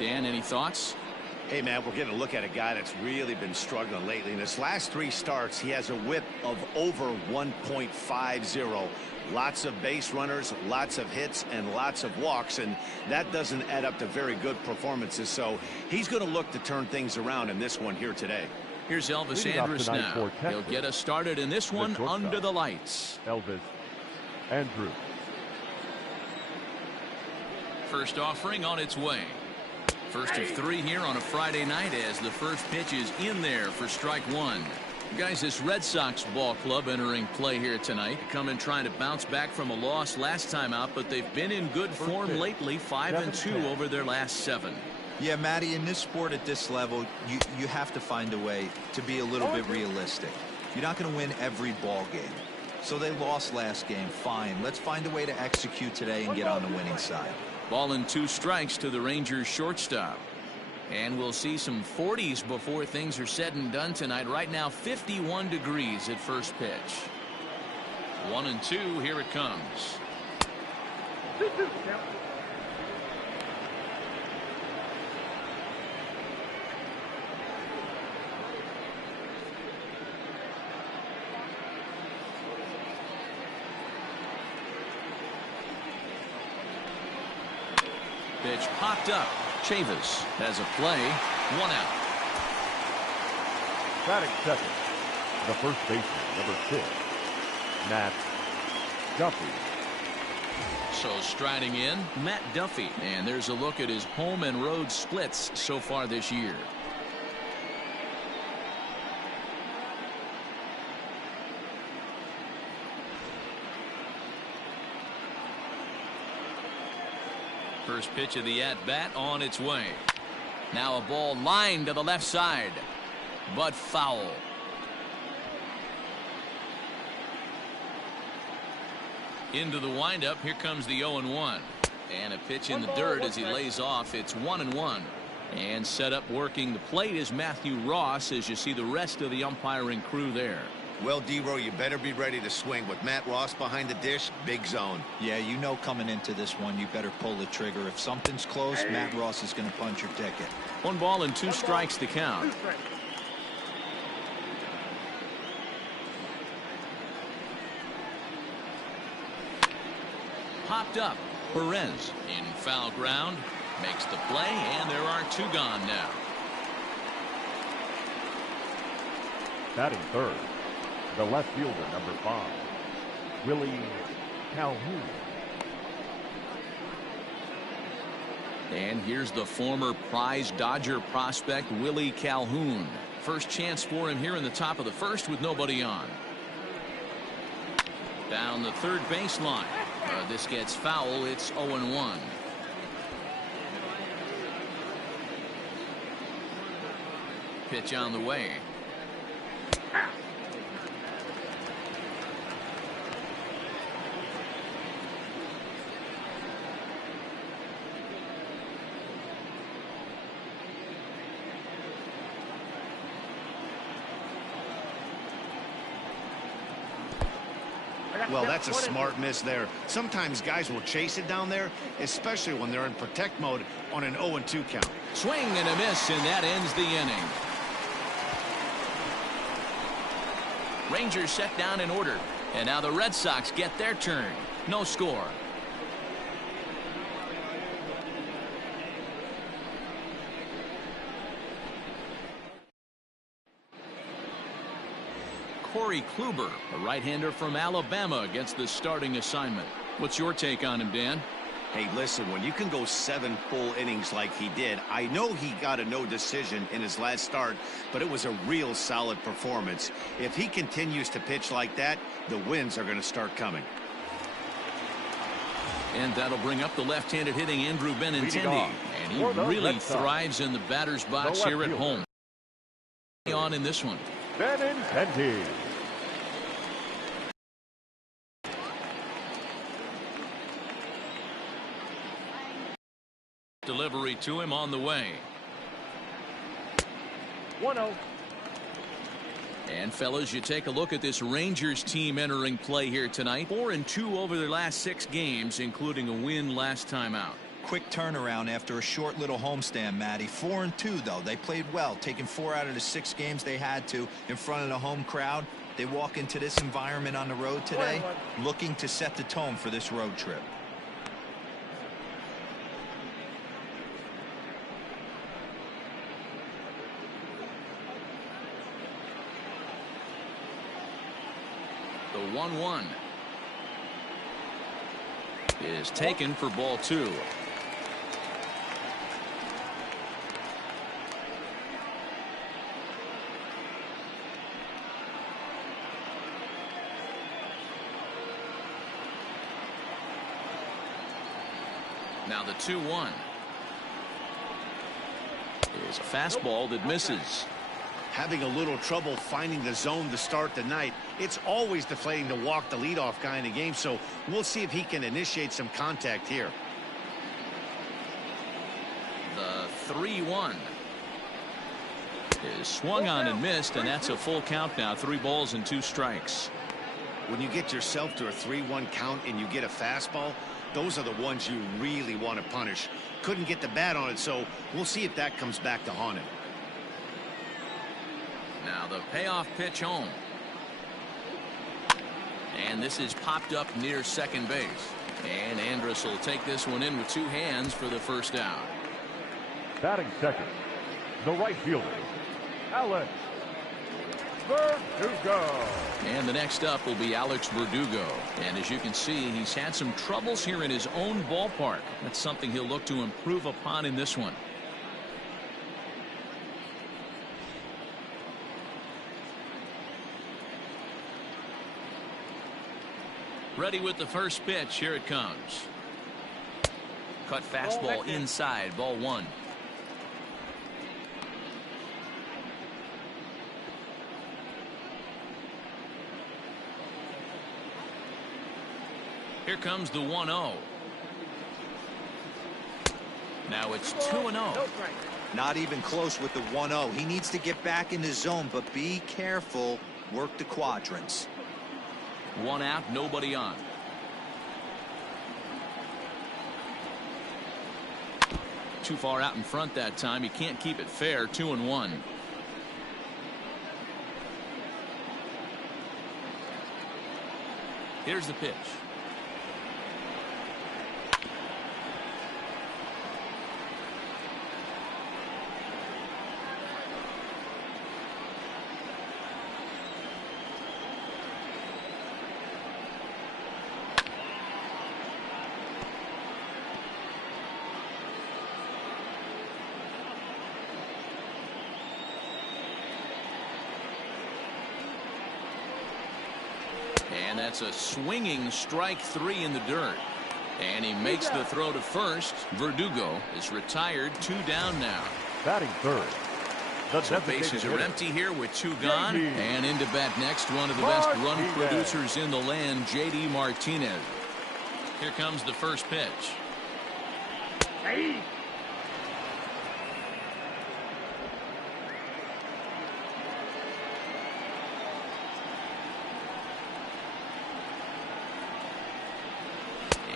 Dan, any thoughts? Hey, man, we're getting a look at a guy that's really been struggling lately. In his last 3 starts, he has a whip of over 1.50. Lots of base runners, lots of hits, and lots of walks, and that doesn't add up to very good performances. So he's going to look to turn things around in this one here today. Here's Elvis Andrus now. He'll get us started in this one under the lights. Elvis Andrus. First offering on its way. First of 3 here on a Friday night as the first pitch is in there for strike 1. Guys, this Red Sox ball club entering play here tonight. Coming trying to bounce back from a loss last time out, but they've been in good form lately. 5-2 over their last 7. Yeah, Matty, in this sport at this level, you have to find a way to be a little bit realistic. You're not going to win every ball game. So they lost last game. Fine. Let's find a way to execute today and get on the winning side. Ball and 2 strikes to the Rangers shortstop. And we'll see some 40s before things are said and done tonight. Right now, 51 degrees at first pitch. 1-2. Here it comes. Pitch popped up. Chavis has a play. 1 out. Batting second, the first baseman, number 6, Matt Duffy. So striding in, Matt Duffy. And there's a look at his home and road splits so far this year. First pitch of the at-bat on its way. Now a ball lined to the left side, but foul. Into the windup. Here comes the 0-1. And a pitch in the dirt as he lays off. It's 1-1. And set up working the plate is Matthew Ross, as you see the rest of the umpiring crew there. Well, D-Row, you better be ready to swing. With Matt Ross behind the dish, big zone. Yeah, you know coming into this one, you better pull the trigger. If something's close, Matt Ross is going to punch your ticket. 1 ball and 2 strikes to count. Popped up. Perez in foul ground. Makes the play, and there are 2 gone now. Batting third, the left fielder, number 5, Willie Calhoun. And here's the former prize Dodger prospect, Willie Calhoun. First chance for him here in the top of the first with nobody on. Down the third baseline. This gets foul. It's 0-1. Pitch on the way. Well, that's a smart miss there. Sometimes guys will chase it down there, especially when they're in protect mode on an 0-2 count. Swing and a miss, and that ends the inning. Rangers set down in order, and now the Red Sox get their turn. No score. Corey Kluber, a right-hander from Alabama, gets the starting assignment. What's your take on him, Dan? Hey, listen, when you can go 7 full innings like he did, I know he got a no decision in his last start, but it was a real solid performance. If he continues to pitch like that, the wins are going to start coming. And that'll bring up the left-handed hitting Andrew Benintendi. And he really thrives in the batter's box here at home. On in this one. Benintendi. Delivery to him on the way. 1-0. And fellas, you take a look at this Rangers team entering play here tonight. 4-2 over their last 6 games, including a win last time out. quick turnaround after a short little homestand, Matty. 4-2, though. They played well, taking 4 out of the 6 games they had to in front of the home crowd. They walk into this environment on the road today looking to set the tone for this road trip. The 1-1 is taken for ball 2. Now the 2-1 is a fastball that misses. Having a little trouble finding the zone to start the night. It's always deflating to walk the leadoff guy in the game, so we'll see if he can initiate some contact here. The 3-1 is swung on and missed, and that's a full count now. 3 balls and 2 strikes. When you get yourself to a 3-1 count and you get a fastball, those are the ones you really want to punish. Couldn't get the bat on it, so we'll see if that comes back to haunt him. Now the payoff pitch home. And this is popped up near second base. And Andrus will take this one in with 2 hands for the first out. Batting second, the right fielder, Alex Verdugo. And the next up will be Alex Verdugo. And as you can see, he's had some troubles here in his own ballpark. That's something he'll look to improve upon in this one. Ready with the first pitch. Here it comes. Cut fastball inside. Ball 1. Here comes the 1-0. Now it's 2-0. Not even close with the 1-0. He needs to get back in the zone, but be careful. Work the quadrants. 1 out, nobody on. Too far out in front that time. He can't keep it fair. 2-1. Here's the pitch. And that's a swinging strike 3 in the dirt. And he makes the throw to first. Verdugo is retired. 2 down now. Batting third. So bases are empty here with 2 gone. And into bat next, one of the best run producers in the land, J.D. Martinez. Here comes the first pitch.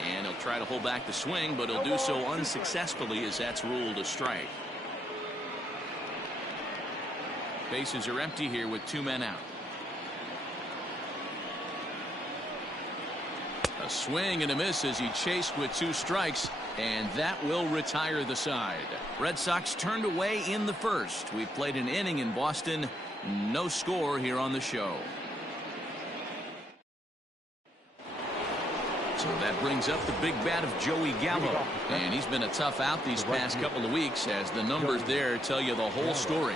And he'll try to hold back the swing, but he'll do so unsuccessfully as that's ruled a strike. Bases are empty here with 2 men out. A swing and a miss as he chased with 2 strikes, and that will retire the side. Red Sox turned away in the first. We've played an inning in Boston. No score here on the show. So that brings up the big bat of Joey Gallo. And he's been a tough out these past couple of weeks, as the numbers there tell you the whole story.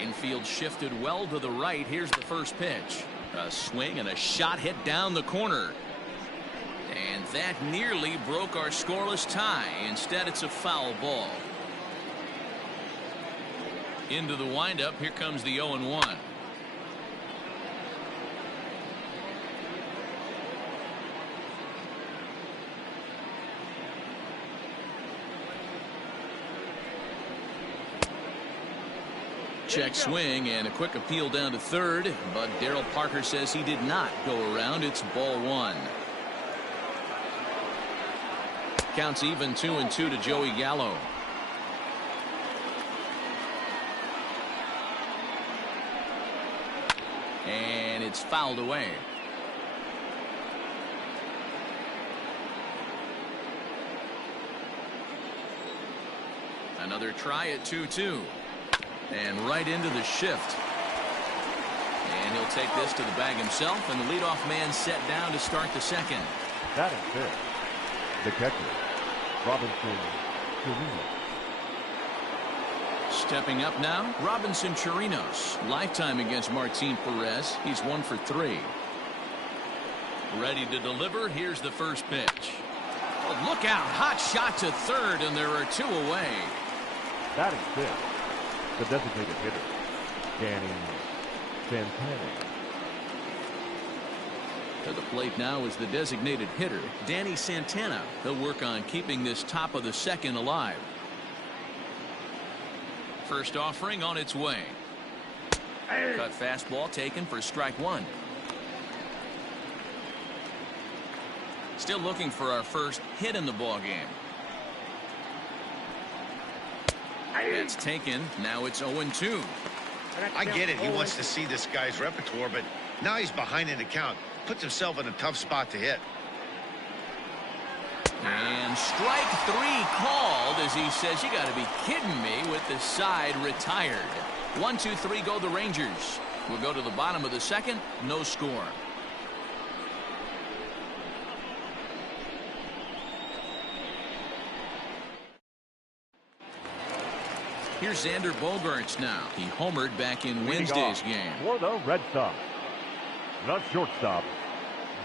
Infield shifted well to the right. Here's the first pitch. A swing and a shot hit down the corner. And that nearly broke our scoreless tie. Instead, it's a foul ball. Into the windup. Here comes the 0-1. check swing and a quick appeal down to third, but Darryl Parker says he did not go around. It's ball one. Counts even 2-2 to Joey Gallo. And it's fouled away. Another try at 2-2. And right into the shift. And he'll take this to the bag himself, and the leadoff man set down to start the second. That is it. The catcher, Robinson Chirinos. Stepping up now, Robinson Chirinos. Lifetime against Martin Perez. He's 1 for 3. Ready to deliver. Here's the first pitch. Oh, look out. Hot shot to third, and there are 2 away. That is it. The designated hitter, Danny Santana. To the plate now is the designated hitter, Danny Santana. He'll work on keeping this top of the second alive. First offering on its way. Cut fastball taken for strike one. Still looking for our first hit in the ball game. That's taken. Now it's 0-2. I get it. He wants to see this guy's repertoire, but now he's behind in the count. Puts himself in a tough spot to hit. And strike 3 called as he says, you got to be kidding me, with the side retired. 1, 2, 3 go the Rangers. We'll go to the bottom of the second. No score. Here's Xander Bogaerts now. He homered back in Wednesday's game. For the Red Sox, the shortstop,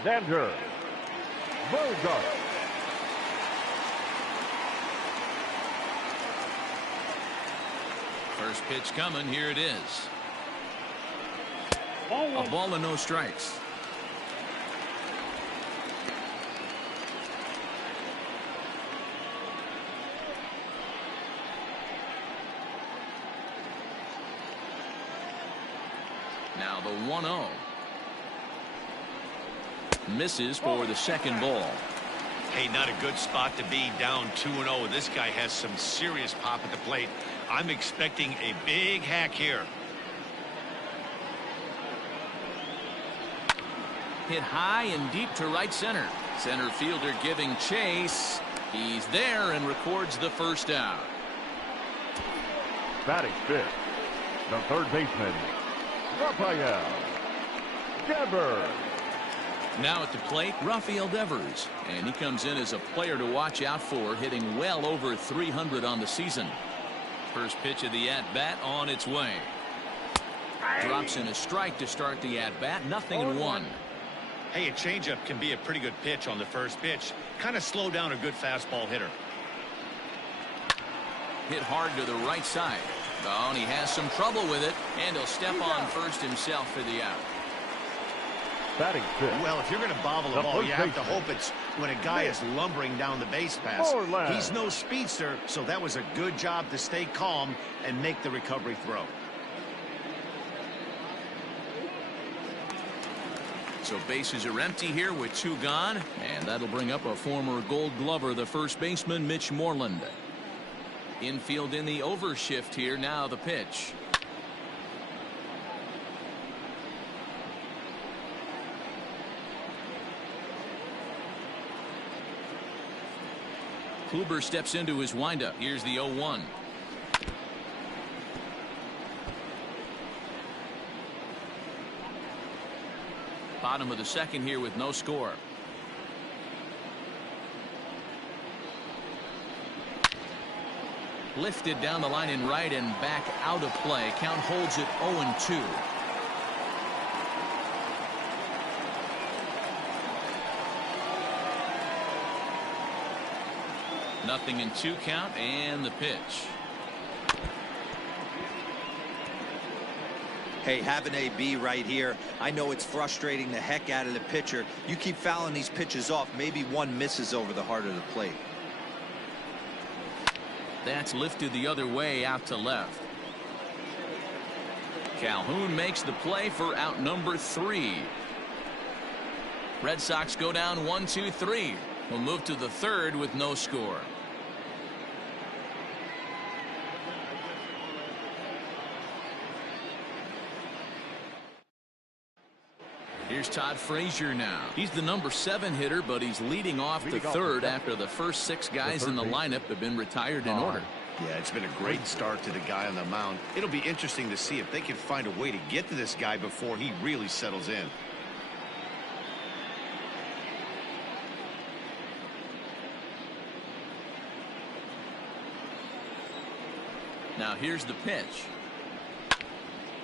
Xander Bogaerts. First pitch coming. Here it is. A ball and no strikes. Now the 1-0. Misses for the second ball. Hey, not a good spot to be, down 2-0. This guy has some serious pop at the plate. I'm expecting a big hack here. Hit high and deep to right center. Center fielder giving chase. He's there and records the first out. Batting fifth, the third baseman, Rafael Devers. Now at the plate, Rafael Devers, and he comes in as a player to watch out for, hitting well over 300 on the season. First pitch of the at-bat on its way. Drops in a strike to start the at-bat. 0-1. Hey, a changeup can be a pretty good pitch on the first pitch. Kind of slow down a good fastball hitter. Hit hard to the right side. Oh, and he has some trouble with it, and he'll step on first himself for the out. Batting fifth. Well, if you're going to bobble the ball, you have to hope it's when a guy is lumbering down the base pass. He's no speedster, so that was a good job to stay calm and make the recovery throw. So bases are empty here with 2 gone, and that'll bring up a former Gold Glover, the first baseman, Mitch Moreland. Infield in the overshift here. Now the pitch. Kluber steps into his windup. Here's the 0-1. Bottom of the second here with no score. Lifted down the line in right and back out of play. Count holds it 0-2. Nothing in 2 count, and the pitch. Hey, have an AB right here. I know it's frustrating the heck out of the pitcher. You keep fouling these pitches off, maybe one misses over the heart of the plate. That's lifted the other way out to left. Calhoun makes the play for out number 3. Red Sox go down 1-2-3. We'll move to the third with no score. Here's Todd Frazier now. He's the number 7 hitter, but he's leading off the third after the first 6 guys in the lineup have been retired in order. Yeah, it's been a great start to the guy on the mound. It'll be interesting to see if they can find a way to get to this guy before he really settles in. Now here's the pitch.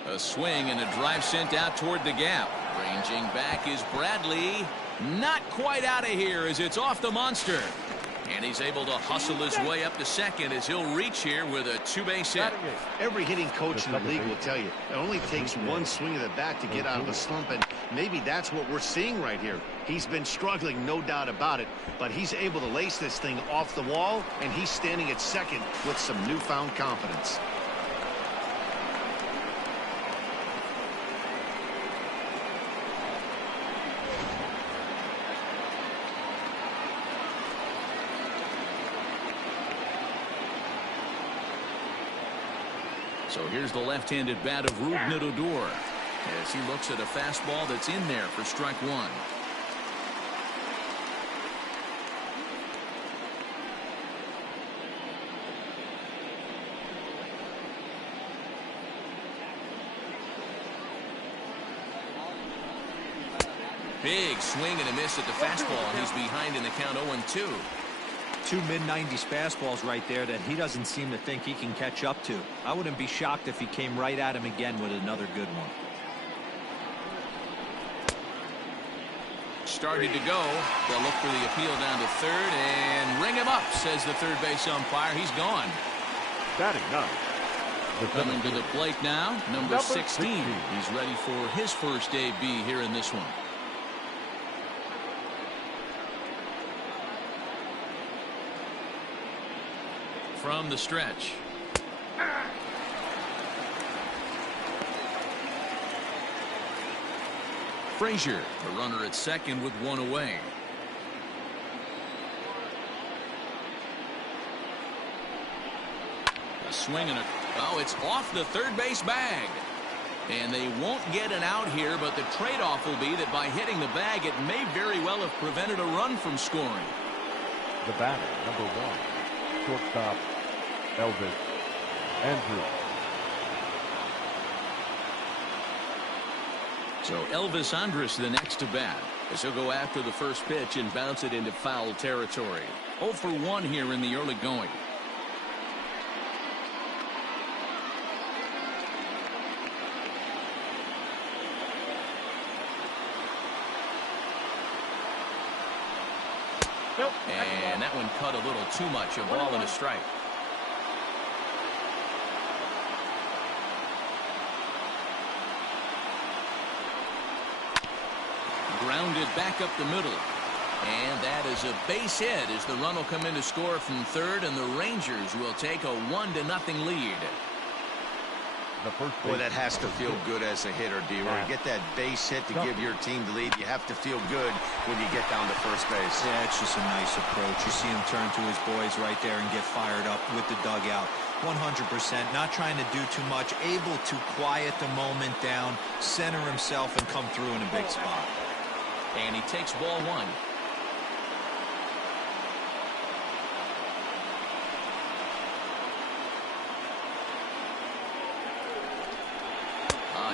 A swing and a drive sent out toward the gap. Ranging back is Bradley. Not quite out of here as it's off the monster. And he's able to hustle his way up to second as he'll reach here with a 2-base hit. Every hitting coach in the league will tell you it only takes one swing of the bat to get out of a slump, and maybe that's what we're seeing right here. He's been struggling, no doubt about it, but he's able to lace this thing off the wall, and he's standing at second with some newfound confidence. So here's the left-handed bat of Rougned Odor as he looks at a fastball that's in there for strike 1. Big swing and a miss at the fastball, and he's behind in the count 0-2. 2 mid-90s fastballs right there that he doesn't seem to think he can catch up to. I wouldn't be shocked if he came right at him again with another good one. Started to go. They'll look for the appeal down to third and ring him up, says the third base umpire. He's gone. Batting 9. Coming to the plate now, number 16. He's ready for his first AB here in this one. From the stretch. Frazier, the runner at second with 1 away. A swing and oh, it's off the third base bag. And they won't get an out here, but the trade-off will be that by hitting the bag, it may very well have prevented a run from scoring. The batter, number 1, shortstop, Elvis Andrus. So Elvis Andrus the next to bat as he'll go after the first pitch and bounce it into foul territory. 0 for 1 here in the early going. And that one cut a little too much. A ball and a strike. Grounded back up the middle. And that is a base hit as the run will come in to score from third, and the Rangers will take a 1-0 lead. Boy, that has to feel good as a hitter, D-Roy. Get that base hit to give your team the lead. You have to feel good when you get down to first base. Yeah, it's just a nice approach. You see him turn to his boys right there and get fired up with the dugout. 100%, not trying to do too much, able to quiet the moment down, center himself, and come through in a big spot. And he takes ball 1.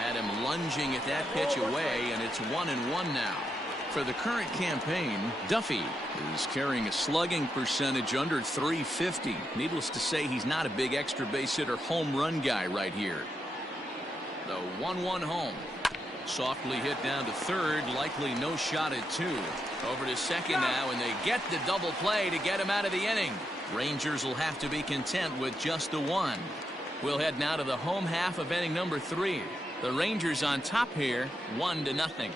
Had him lunging at that pitch away, and it's 1-1 now. For the current campaign, Duffy is carrying a slugging percentage under .350. Needless to say, he's not a big extra base hitter home run guy right here. The 1-1 home. Softly hit down to third, likely no shot at 2. Over to second now, and they get the double play to get him out of the inning. Rangers will have to be content with just the 1. We'll head now to the home half of inning number 3. The Rangers on top here, 1-0.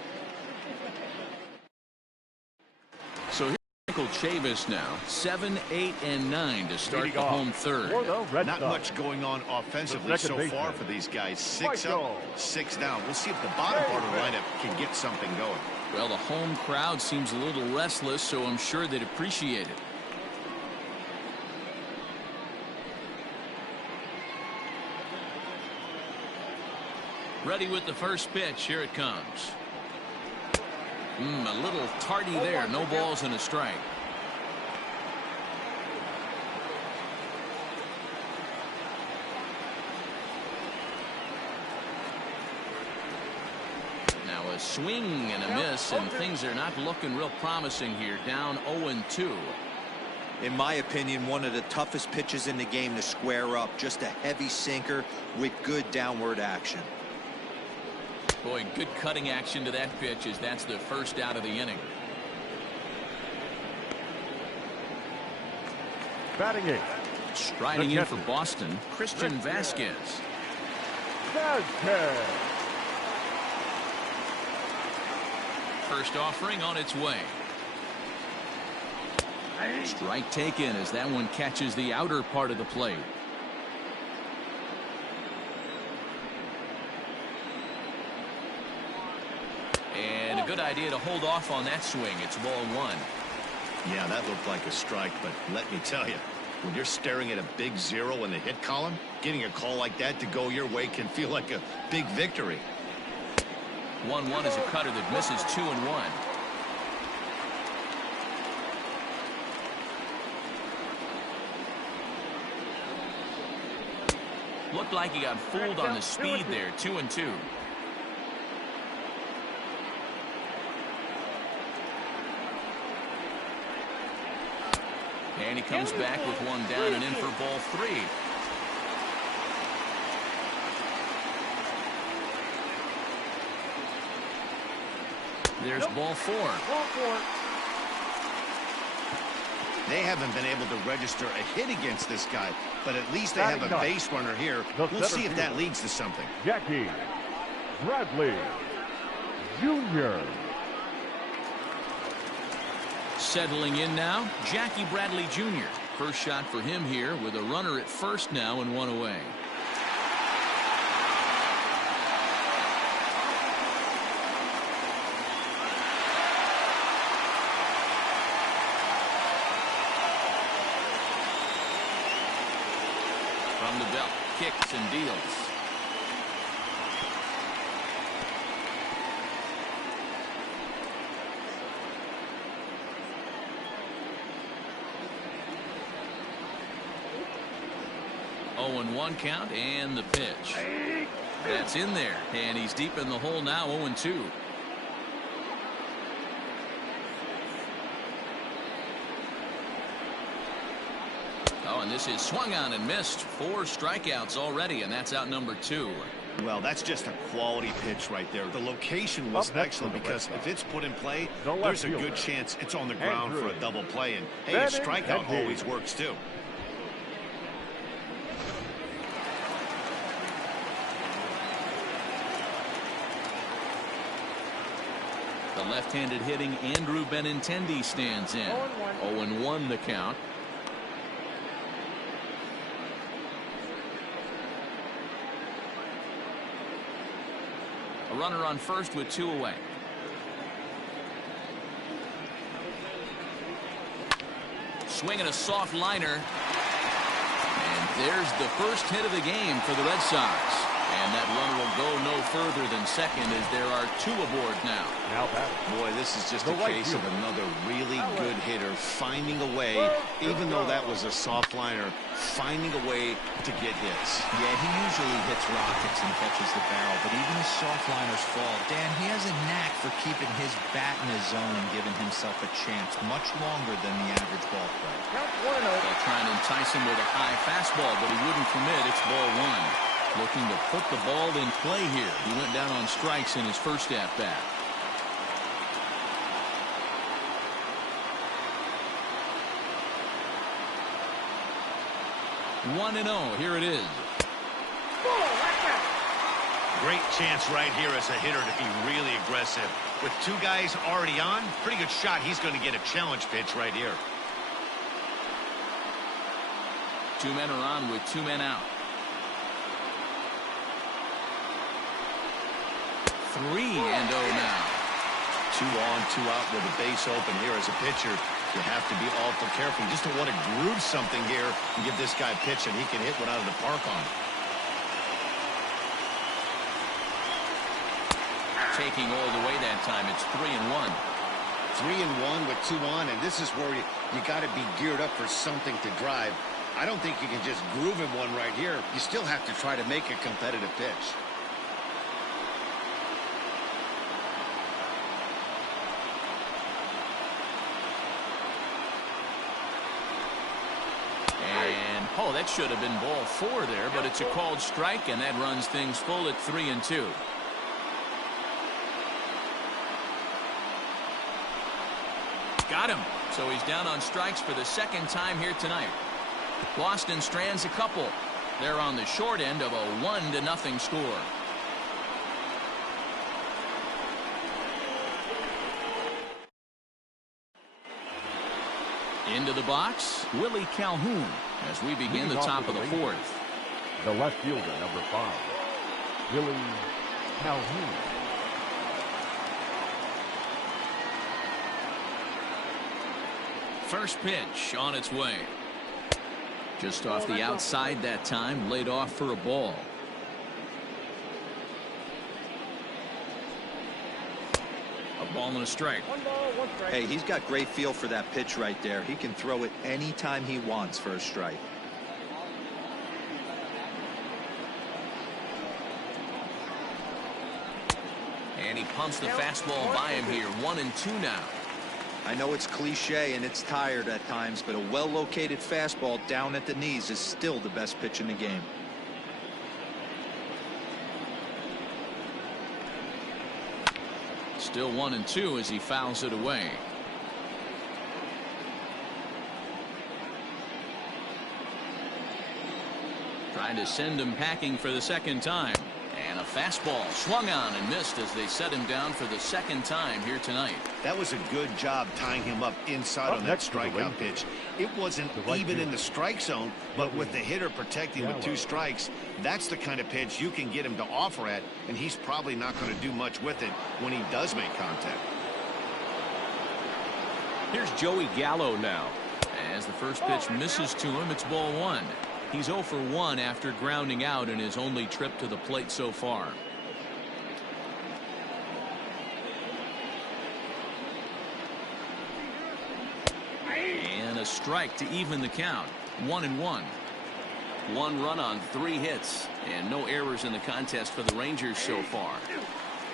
So here's Michael Chavis now, 7, 8, and 9 to start Leading the off home third. for the Red Not Sox, much going on offensively The so second far baseman, for these guys. 6 Michael up, 6 down. We'll see if the bottom part of the lineup can get something going. Well, the home crowd seems a little restless, so I'm sure they'd appreciate it. Ready with the first pitch. Here it comes. A little tardy there. No balls and a strike. Now a swing and a miss, and things are not looking real promising here. Down 0-2. In my opinion, one of the toughest pitches in the game to square up. Just a heavy sinker with good downward action. Boy, good cutting action to that pitch as that's the first out of the inning. batting eighth, Striding in for Boston, Christian Vasquez. Vasquez. First offering on its way. Strike taken as that one catches the outer part of the plate. And a good idea to hold off on that swing. It's ball one. Yeah, that looked like a strike, but let me tell you, when you're staring at a big 0 in the hit column, getting a call like that to go your way can feel like a big victory. 1-1 is a cutter that misses 2-1. Looked like he got fooled on the speed there. 2-2. And he comes back with one down and in for ball 3. There's ball 4. They haven't been able to register a hit against this guy, but at least they have a base runner here. We'll see if that leads to something. Jackie Bradley Jr. Settling in now, Jackie Bradley Jr. First shot for him here with a runner at first now and one away. From the belt, kicks and deals. And 1 count and the pitch. That's in there, and he's deep in the hole now. 0-2. Oh, and this is swung on and missed. 4 strikeouts already, and that's out number 2. Well, that's just a quality pitch right there. The location was excellent because if it's put in play, there's a good chance it's on the ground for a double play. And hey, a strikeout always works too. The left-handed hitting Andrew Benintendi stands in. 0-1 the count. A runner on first with 2 away. Swinging a soft liner. And there's the first hit of the game for the Red Sox. And that runner will go no further than second as there are 2 aboard now. Boy, this is just a case of another really good hitter finding a way, even though that was a soft liner, finding a way to get hits. Yeah, he usually hits rockets and catches the barrel, but even his soft liners fall. Dan, he has a knack for keeping his bat in his zone and giving himself a chance much longer than the average ball player. They'll try and entice him with a high fastball, but he wouldn't commit. It's ball 1. Looking to put the ball in play here. He went down on strikes in his first at-bat. One and 0. Here it is. great chance right here as a hitter to be really aggressive. With two guys already on, pretty good shot he's going to get a challenge pitch right here. Two men are on with two men out. 3-0 now. 2 on, 2 out with a base open here as a pitcher. You have to be awful careful. You just don't want to groove something here and give this guy a pitch and he can hit one out of the park on. Taking all the way that time. It's 3-1. 3-1 with 2 on, and this is where you got to be geared up for something to drive. I don't think you can just groove him one right here. You still have to try to make a competitive pitch. And, oh, that should have been ball 4 there, but it's a called strike, and that runs things full at 3-2. Got him. So he's down on strikes for the second time here tonight. Boston strands a couple. They're on the short end of a 1-0 score. Into the box, Willie Calhoun as we begin the top of the 4th. The left fielder, number 5, Willie Calhoun. First pitch on its way. Just off the outside that time, laid off for a ball. A ball and a strike. Hey, he's got great feel for that pitch right there. He can throw it anytime he wants for a strike. And he pumps the fastball by him here. 1-2 now. I know it's cliche and it's tired at times, but a well-located fastball down at the knees is still the best pitch in the game. Still 1-2 as he fouls it away. Trying to send him packing for the second time. And a fastball swung on and missed as they set him down for the second time here tonight. That was a good job tying him up inside on that strikeout pitch. It wasn't even in the strike zone, but with the hitter protecting with 2 strikes, that's the kind of pitch you can get him to offer at, and he's probably not going to do much with it when he does make contact. Here's Joey Gallo now. As the first pitch misses to him, it's ball 1. He's 0 for 1 after grounding out in his only trip to the plate so far. And a strike to even the count. 1-1. 1 run on 3 hits and no errors in the contest for the Rangers so far.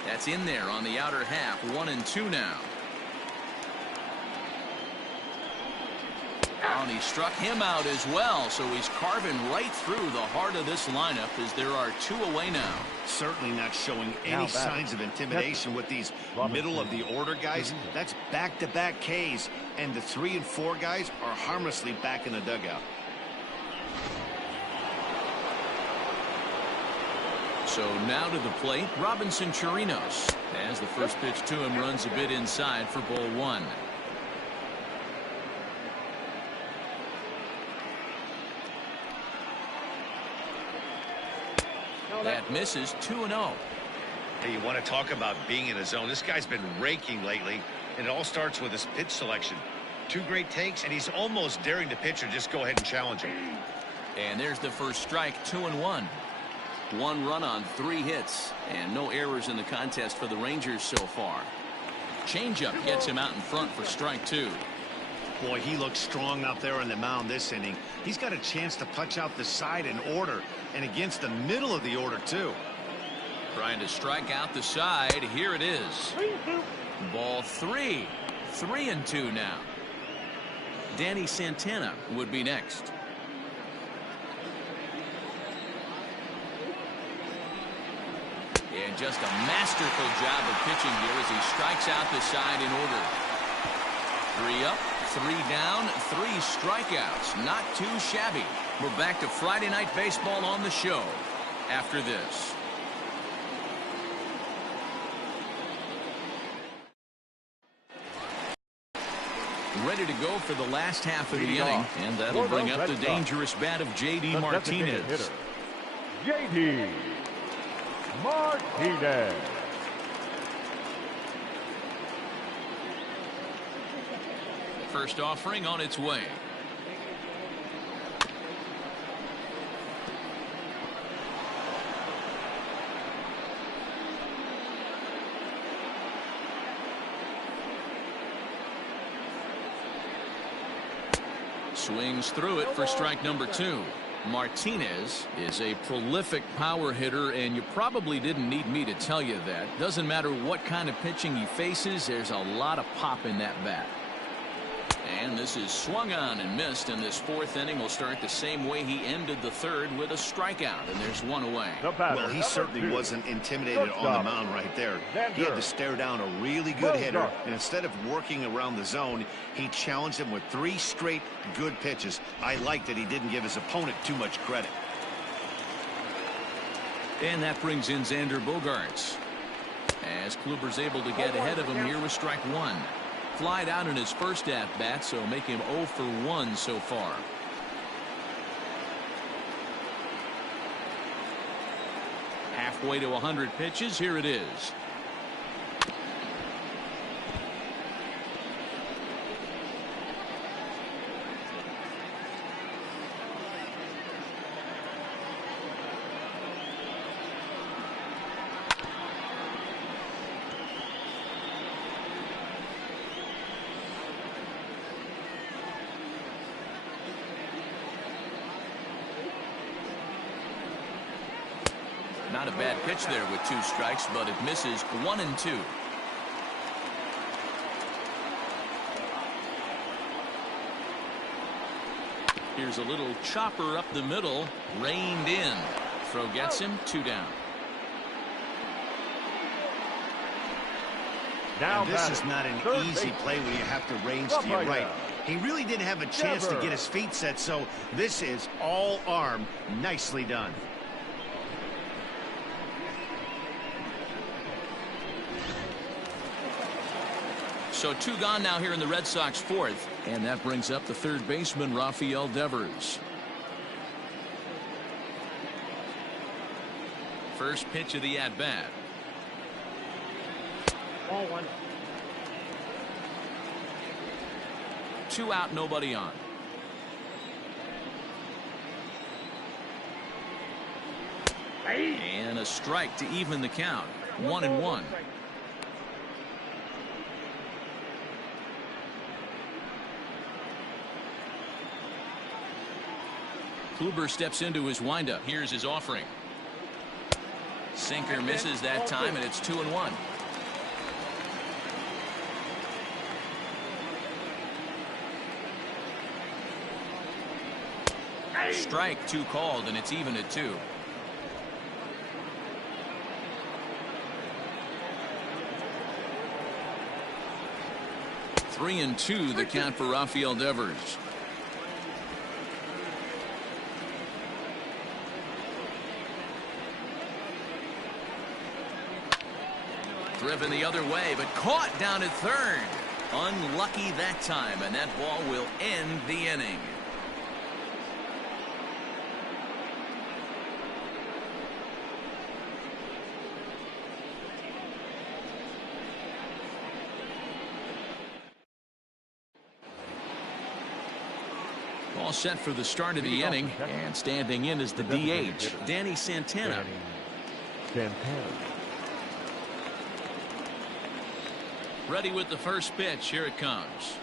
That's in there on the outer half. 1-2 now. And he struck him out as well, so he's carving right through the heart of this lineup as there are 2 away now. Certainly not showing any signs of intimidation with these middle of the order guys. That's back-to-back Ks, and the 3 and 4 guys are harmlessly back in the dugout. So now to the plate, Robinson Chirinos, as the first pitch to him runs a bit inside for ball 1. That misses. 2-0. Hey, you want to talk about being in a zone. This guy's been raking lately, and it all starts with his pitch selection. 2 great takes, and he's almost daring the pitcher just go ahead and challenge him. And there's the first strike. 2-1. 1 run on 3 hits and no errors in the contest for the Rangers so far. Changeup gets him out in front for strike 2. Boy, he looks strong out there on the mound this inning. He's got a chance to punch out the side in order, and against the middle of the order too. Trying to strike out the side. Here it is. Ball 3. 3-2 now. Danny Santana would be next. And just a masterful job of pitching here as he strikes out the side in order. 3 up, 3 down, 3 strikeouts. Not too shabby. We're back to Friday Night Baseball on the show after this. ready to go for the last half of the Leading inning, off and that'll for the bring up Red the Sox, dangerous bat of J.D. the designated Martinez. hitter, J.D. Martinez. First offering on its way. Swings through it for strike number 2. Martinez is a prolific power hitter, and you probably didn't need me to tell you that. Doesn't matter what kind of pitching he faces, there's a lot of pop in that bat. And this is swung on and missed, and this 4th inning will start the same way he ended the 3rd, with a strikeout, and there's one away. Well, he certainly wasn't intimidated on the mound right there. He had to stare down a really good hitter, and instead of working around the zone, he challenged him with 3 straight good pitches. I like that he didn't give his opponent too much credit. And that brings in Xander Bogaerts, as Kluber's able to get ahead of him here with strike 1. Flied out in his first at-bat, so make him 0 for 1 so far. Halfway to 100 pitches. Here it is. Not a bad pitch there with 2 strikes, but it misses 1 and 2. Here's a little chopper up the middle, reined in. Throw gets him, 2 down. Now And this is not an easy play when you have to range to your right. He really didn't have a chance to get his feet set, so this is all arm. Nicely done. So 2 gone now here in the Red Sox 4th, and that brings up the 3rd baseman, Rafael Devers. First pitch of the at-bat. 0-1. 2 out, nobody on. And a strike to even the count. 1-1. Kluber steps into his windup. Here's his offering. Sinker misses that time, and it's 2-1. Strike 2 called, and it's even at 2. Three and 2 the count for Rafael Devers. Driven the other way, but caught down at 3rd. Unlucky that time, and that ball will end the inning. All set for the start of the inning, and standing in is the DH, Danny Santana. Ready with the first pitch. Here it comes.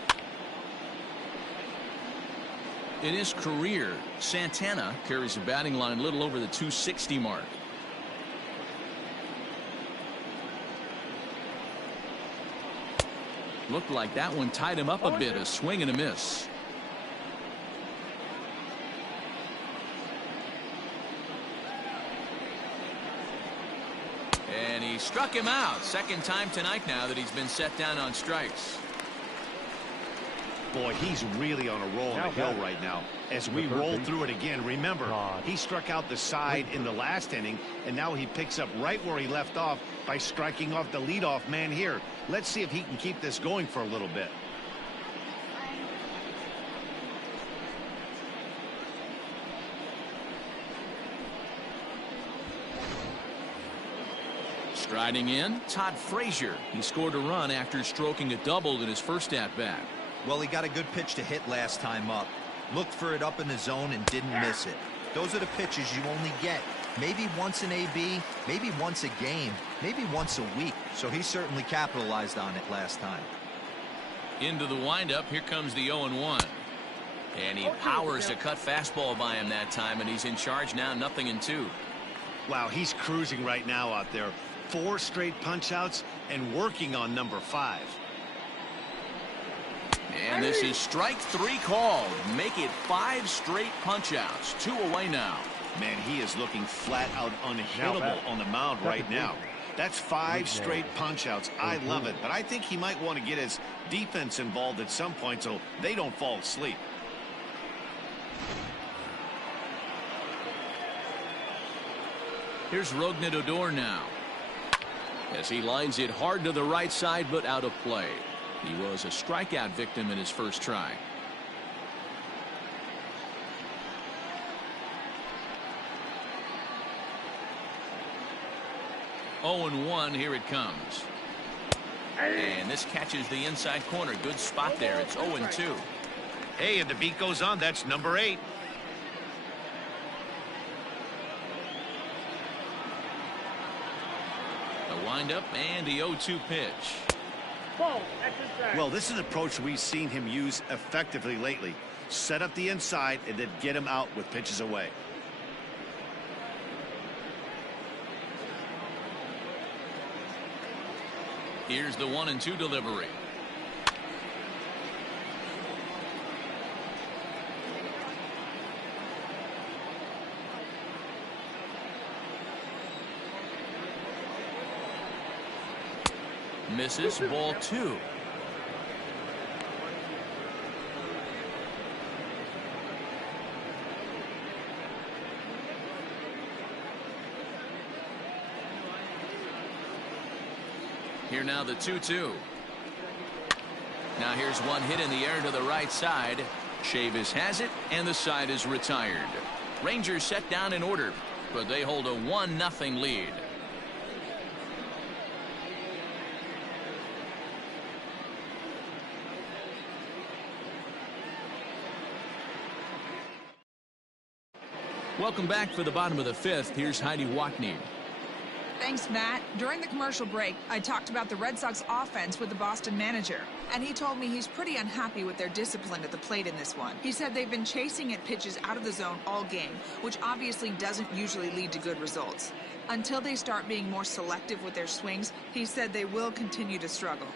In his career, Santana carries a batting line a little over the 260 mark. Looked like that one tied him up a bit. A swing and a miss. And he struck him out. Second time tonight now that he's been set down on strikes. Boy, he's really on a roll on the hill right now. As we roll through it again, remember, he struck out the side in the last inning, and now he picks up right where he left off by striking off the leadoff man here. Let's see if he can keep this going for a little bit. Striding in, Todd Frazier. He scored a run after stroking a double in his first at-bat. Well, he got a good pitch to hit last time up. Looked for it up in the zone and didn't miss it. Those are the pitches you only get maybe once in AB, maybe once a game, maybe once a week. So he certainly capitalized on it last time. Into the windup, here comes the 0-1. And he powers a cut fastball by him that time, and he's in charge now, 0-2. Wow, he's cruising right now out there. 4 straight punch-outs and working on number 5. And this is strike 3 called. Make it 5 straight punch-outs. 2 away now. Man, he is looking flat out unhittable on the mound right now. That's 5 straight punch-outs. I love it, but I think he might want to get his defense involved at some point so they don't fall asleep. Here's Rougned Odor now. As he lines it hard to the right side, but out of play. He was a strikeout victim in his first try. Oh, 0-1, here it comes. And this catches the inside corner. Good spot there. It's 0-2. Hey, and the beat goes on. That's number 8. The windup and the 0-2 pitch. Well, this is an approach we've seen him use effectively lately. Set up the inside and then get him out with pitches away. Here's the 1-2 delivery. Misses, ball 2. Here now the 2-2. Now here's one hit in the air to the right side. Chavis has it, and the side is retired. Rangers set down in order, but they hold a 1-0 lead. Welcome back for the bottom of the 5th. Here's Heidi Watney. Thanks, Matt. During the commercial break, I talked about the Red Sox offense with the Boston manager, and he told me he's pretty unhappy with their discipline at the plate in this one. He said they've been chasing at pitches out of the zone all game, which obviously doesn't usually lead to good results. Until they start being more selective with their swings, he said they will continue to struggle.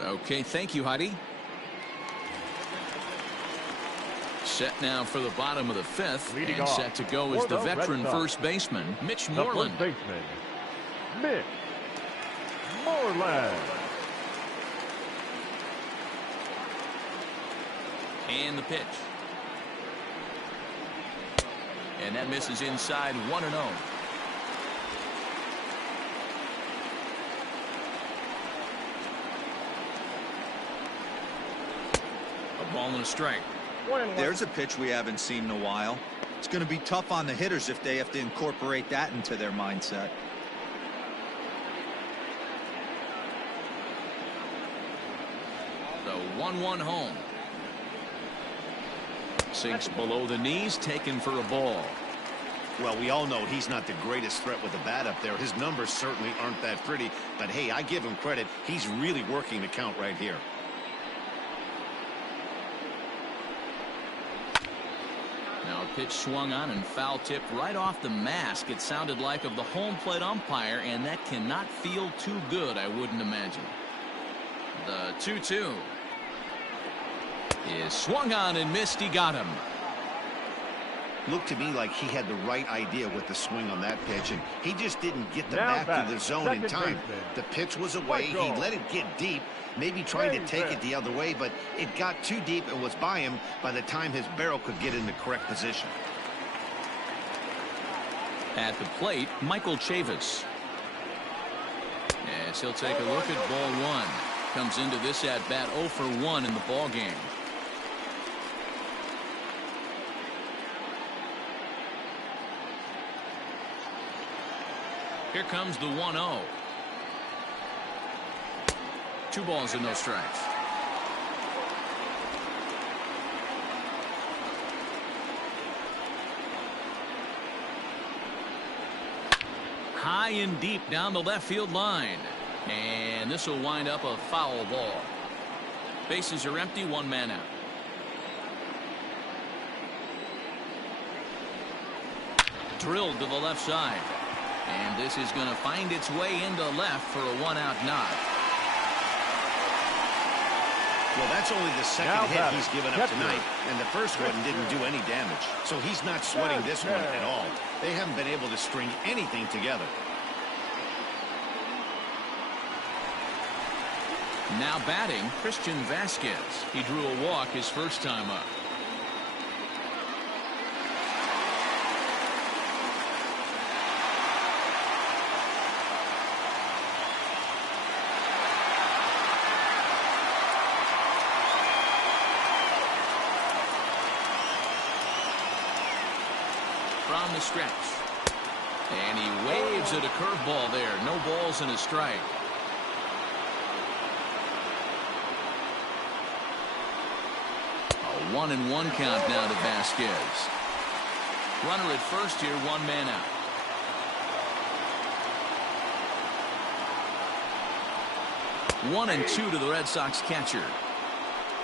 Okay, thank you, Heidi. Set now for the bottom of the 5th, Leading and off set to go is the for the veteran Red Sox, first baseman, Mitch the Moreland. first baseman, Mitch Moreland. And the pitch. And that misses inside, 1-0. A ball and a strike. There's a pitch we haven't seen in a while. It's going to be tough on the hitters if they have to incorporate that into their mindset. The 1-1 home. Sinks below the knees, taken for a ball. Well, we all know he's not the greatest threat with the bat up there. His numbers certainly aren't that pretty, but hey, I give him credit. He's really working the count right here. Now a pitch swung on and foul tipped right off the mask, it sounded like, of the home plate umpire, and that cannot feel too good, I wouldn't imagine. The 2-2 is swung on and missed. He got him. Looked to me like he had the right idea with the swing on that pitch, and he just didn't get the Now back to the zone in second time. baseman, The pitch was away. He Michael let it get deep, maybe trying to take it the other way, but it got too deep and was by him by the time his barrel could get in the correct position. At the plate, Michael Chavis. As he'll take a look at ball 1. Comes into this at bat 0 for 1 in the ball game. Here comes the 1-0. 2 balls and no strikes. High and deep down the left field line. And this will wind up a foul ball. Bases are empty, 1 man out. Drilled to the left side. And this is going to find its way into left for a 1-out knock. Well, that's only the second hit he's given up tonight, and the first one didn't do any damage. So he's not sweating this one at all. They haven't been able to string anything together. Now batting, Christian Vasquez. He drew a walk his first time up. From the stretch. And he waves at a curveball there. No balls and a strike. A 1-1 count now to Vasquez. Runner at first here, 1 man out. One and 2 to the Red Sox catcher.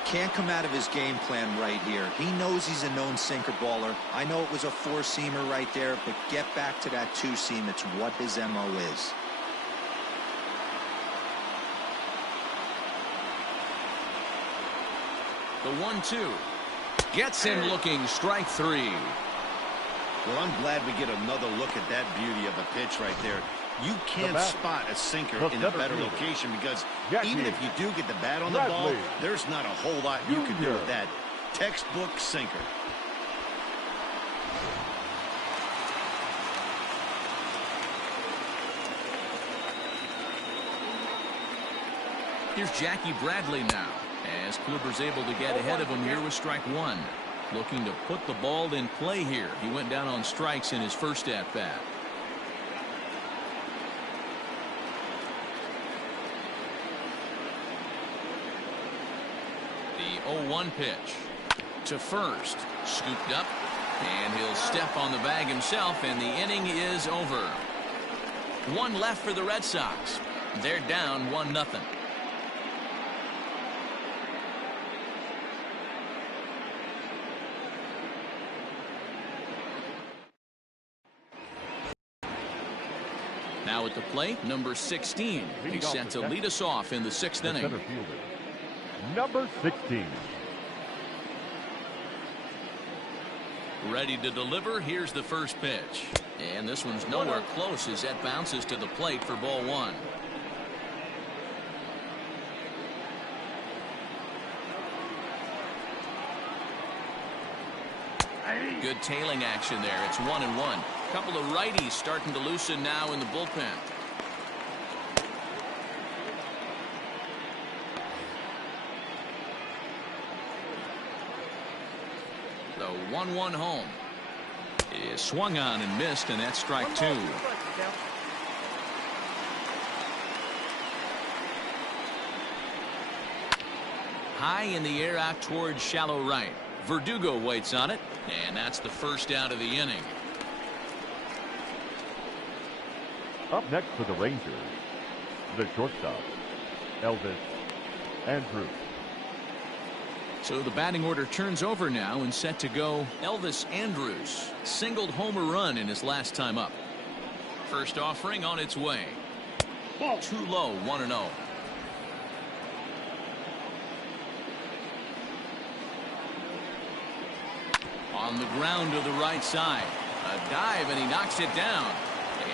Can't come out of his game plan right here. He knows he's a known sinker baller. I know it was a 4-seamer right there, but get back to that 2-seam. It's what his MO is. The 1-2 gets him looking. Strike 3. Well, I'm glad we get another look at that beauty of a pitch right there. You can't spot a sinker in a better location because even if you do get the bat on the ball, there's not a whole lot you can do with that. Textbook sinker. Here's Jackie Bradley now, as Kluber's able to get ahead of him here with strike 1. Looking to put the ball in play here. He went down on strikes in his first at-bat. The 0-1 pitch to first. Scooped up, and he'll step on the bag himself, and the inning is over. 1 left for the Red Sox. They're down 1-0. Now at the plate, number 16. He's set to lead us off in the 6th inning. Center fielder, number 16. Ready to deliver. Here's the first pitch. And this one's nowhere close as that bounces to the plate for ball 1. Good tailing action there. It's 1-1. Couple of righties starting to loosen now in the bullpen. The 1-1 home is swung on and missed, and that's strike 2. High in the air out towards shallow right. Verdugo waits on it, and that's the first out of the inning. Up next for the Rangers, the shortstop, Elvis Andrus. So the batting order turns over now and set to go. Elvis Andrus singled home a run in his last time up. First offering on its way. Too low, 1-0. On the ground to the right side. A dive, and he knocks it down.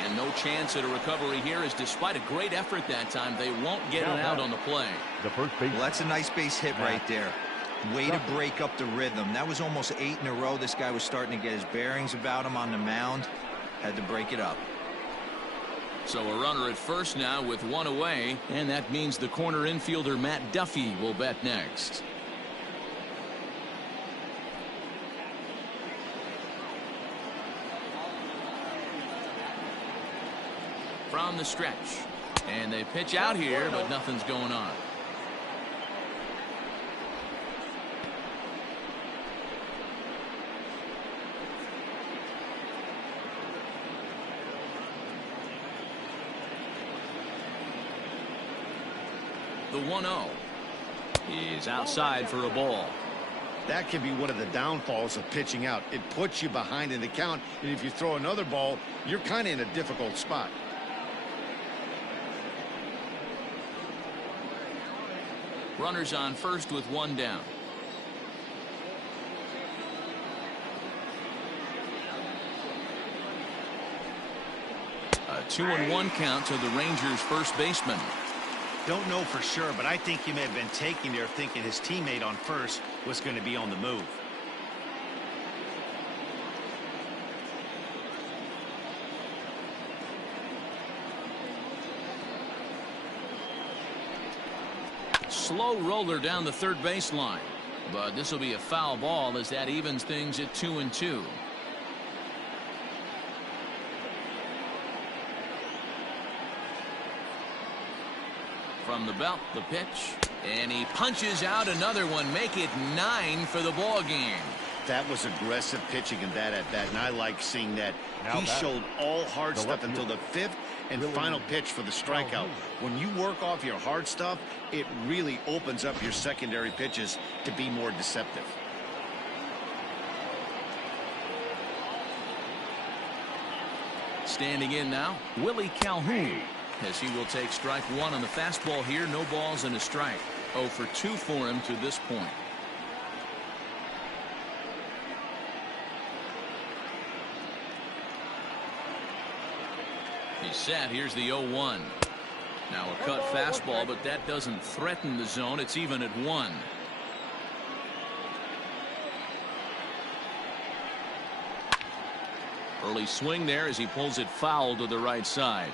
And no chance at a recovery here, as despite a great effort that time, they won't get it out on the play. The first base. Well, that's a nice base hit right there. Way to break up the rhythm. That was almost 8 in a row. This guy was starting to get his bearings about him on the mound. Had to break it up. So a runner at first now with 1 away, and that means the corner infielder Matt Duffy will bat next. from the stretch. And they pitch out here, but nothing's going on. The 1-0 is outside for a ball. That can be one of the downfalls of pitching out. It puts you behind in the count, and if you throw another ball, you're kind of in a difficult spot. Runners on first with one down. A 2-1 count to the Rangers' first baseman. Don't know for sure, but I think he may have been taking there thinking his teammate on first was going to be on the move. Slow roller down the third baseline, but this will be a foul ball as that evens things at 2-2. From the belt, the pitch, and he punches out another one. Make it 9 for the ball game. That was aggressive pitching in that at bat, and I like seeing that. He showed all hard stuff until the fifth and final pitch for the strikeout. When you work off your hard stuff, it really opens up your secondary pitches to be more deceptive. Standing in now, Willie Calhoun, as he will take strike one on the fastball here. No balls and a strike. 0 for 2 for him to this point. He's set. Here's the 0-1. Now a cut fastball, but that doesn't threaten the zone. It's even at 1. Early swing there as he pulls it foul to the right side.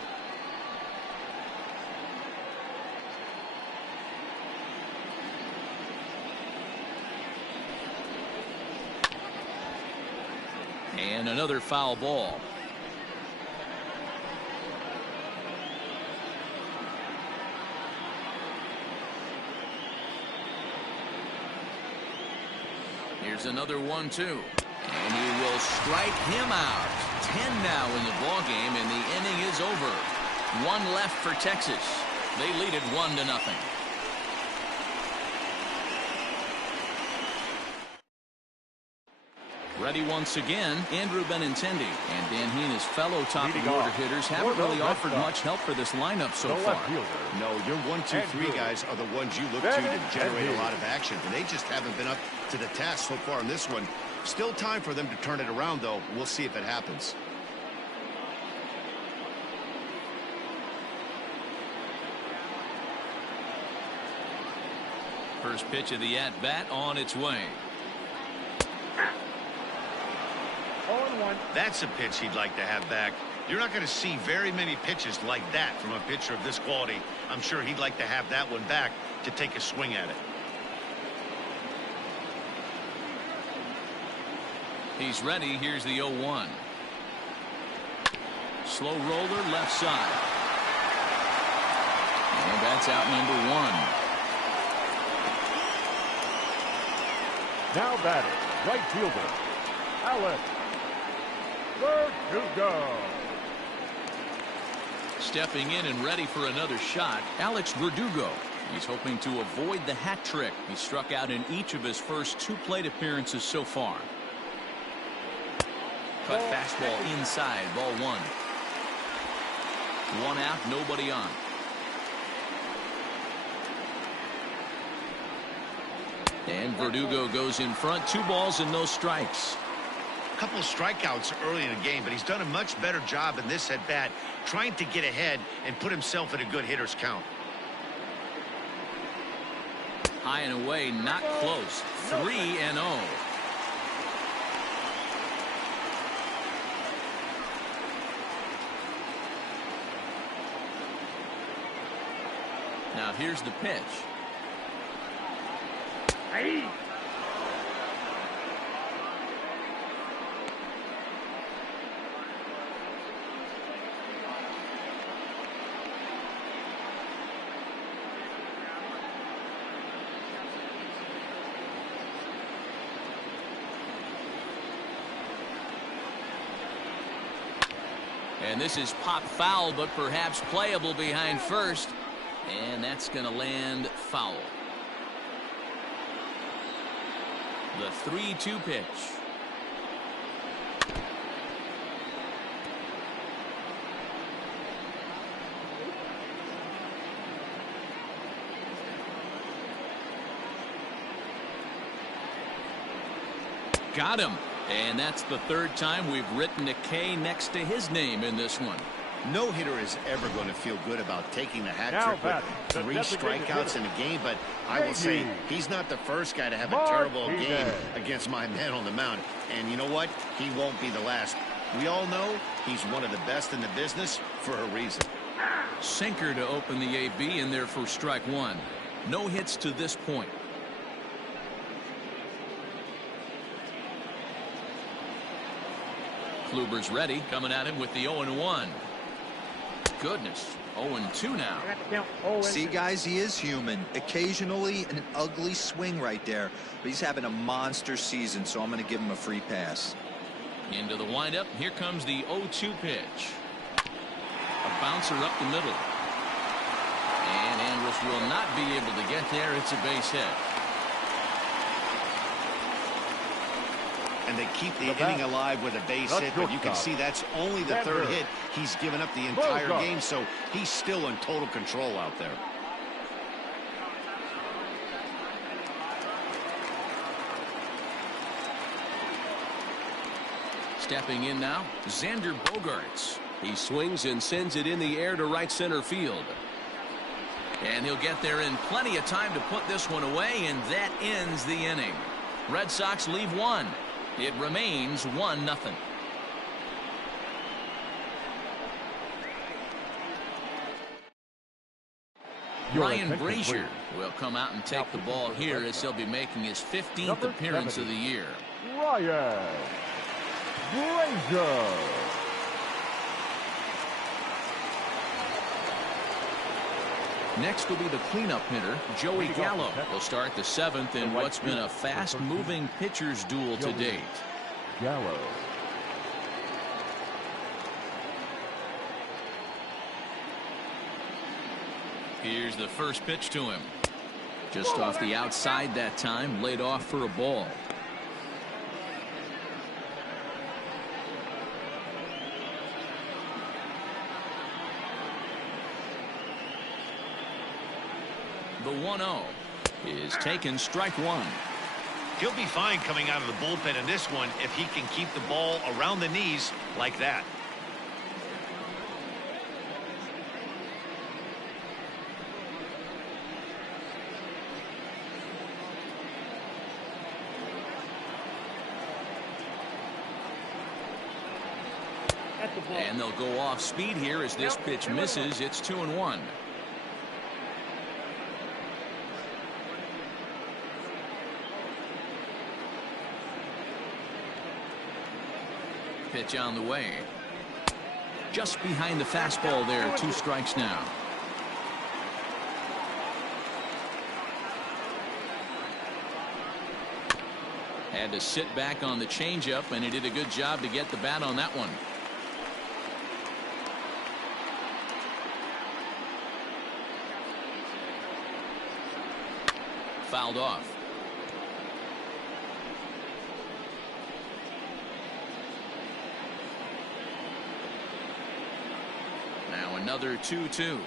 And another foul ball. Here's another 1-2. And he will strike him out. 10 now in the ball game, and the inning is over. 1 left for Texas. They lead it 1-0. Ready once again, Andrew Benintendi. And Dan Heena's fellow top-of-the-order hitters haven't really offered much help for this lineup so far. No, your 1, 2, 3 guys are the ones you look to generate a lot of action, and they just haven't been up to the task so far in this one. Still time for them to turn it around, though. We'll see if it happens. First pitch of the at-bat on its way. That's a pitch he'd like to have back. You're not going to see very many pitches like that from a pitcher of this quality. I'm sure he'd like to have that one back to take a swing at it. He's ready. Here's the 0-1. Slow roller left side. And that's out number 1. Now batting, right fielder, Alex Verdugo. Stepping in and ready for another shot, Alex Verdugo. He's hoping to avoid the hat trick. He struck out in each of his first 2 plate appearances so far. Cut fastball inside, ball 1. 1 out, nobody on. And Verdugo goes in front. 2 balls and no strikes. A couple of strikeouts early in the game, but he's done a much better job in this at-bat trying to get ahead and put himself in a good hitter's count. High and away, not close. 3-0. Now here's the pitch. And this is pop foul, but perhaps playable behind first. And that's going to land foul. The 3-2 pitch. Got him. And that's the third time we've written a K next to his name in this one. No hitter is ever going to feel good about taking the hat Now trick with 3 strikeouts in a game, but I will say he's not the first guy to have a terrible game against my man on the mound. And you know what? He won't be the last. We all know he's one of the best in the business for a reason. Sinker to open the AB in there for strike one. No hits to this point. Kluber's ready, coming at him with the 0-1. Goodness, 0-2 now. See, guys, he is human. Occasionally an ugly swing right there, but he's having a monster season, so I'm going to give him a free pass. Into the windup. Here comes the 0-2 pitch. A bouncer up the middle. And Andrus will not be able to get there. It's a base hit. And they keep the inning alive with a base hit, but you can see that's only the third hit he's given up the entire game, so he's still in total control out there. Stepping in now, Xander Bogaerts. He swings and sends it in the air to right center field. And he'll get there in plenty of time to put this one away, and that ends the inning. Red Sox leave one. It remains 1-0. Ryan Brazier will come out and take the ball here as he'll be making his 15th appearance of the year. Ryan Brazier. Next will be the cleanup hitter, Joey Gallo. Will start the 7th in what's been a fast-moving pitcher's duel to date. Gallo. Here's the first pitch to him. Just off the outside that time, laid off for a ball. The 1-0 is taken, strike one. He'll be fine coming out of the bullpen in this one if he can keep the ball around the knees like that. And they'll go off speed here as this pitch misses. It's 2-1. Pitch on the way. Just behind the fastball there. 2 strikes now. Had to sit back on the changeup, and he did a good job to get the bat on that one. Fouled off. Now another 2-2.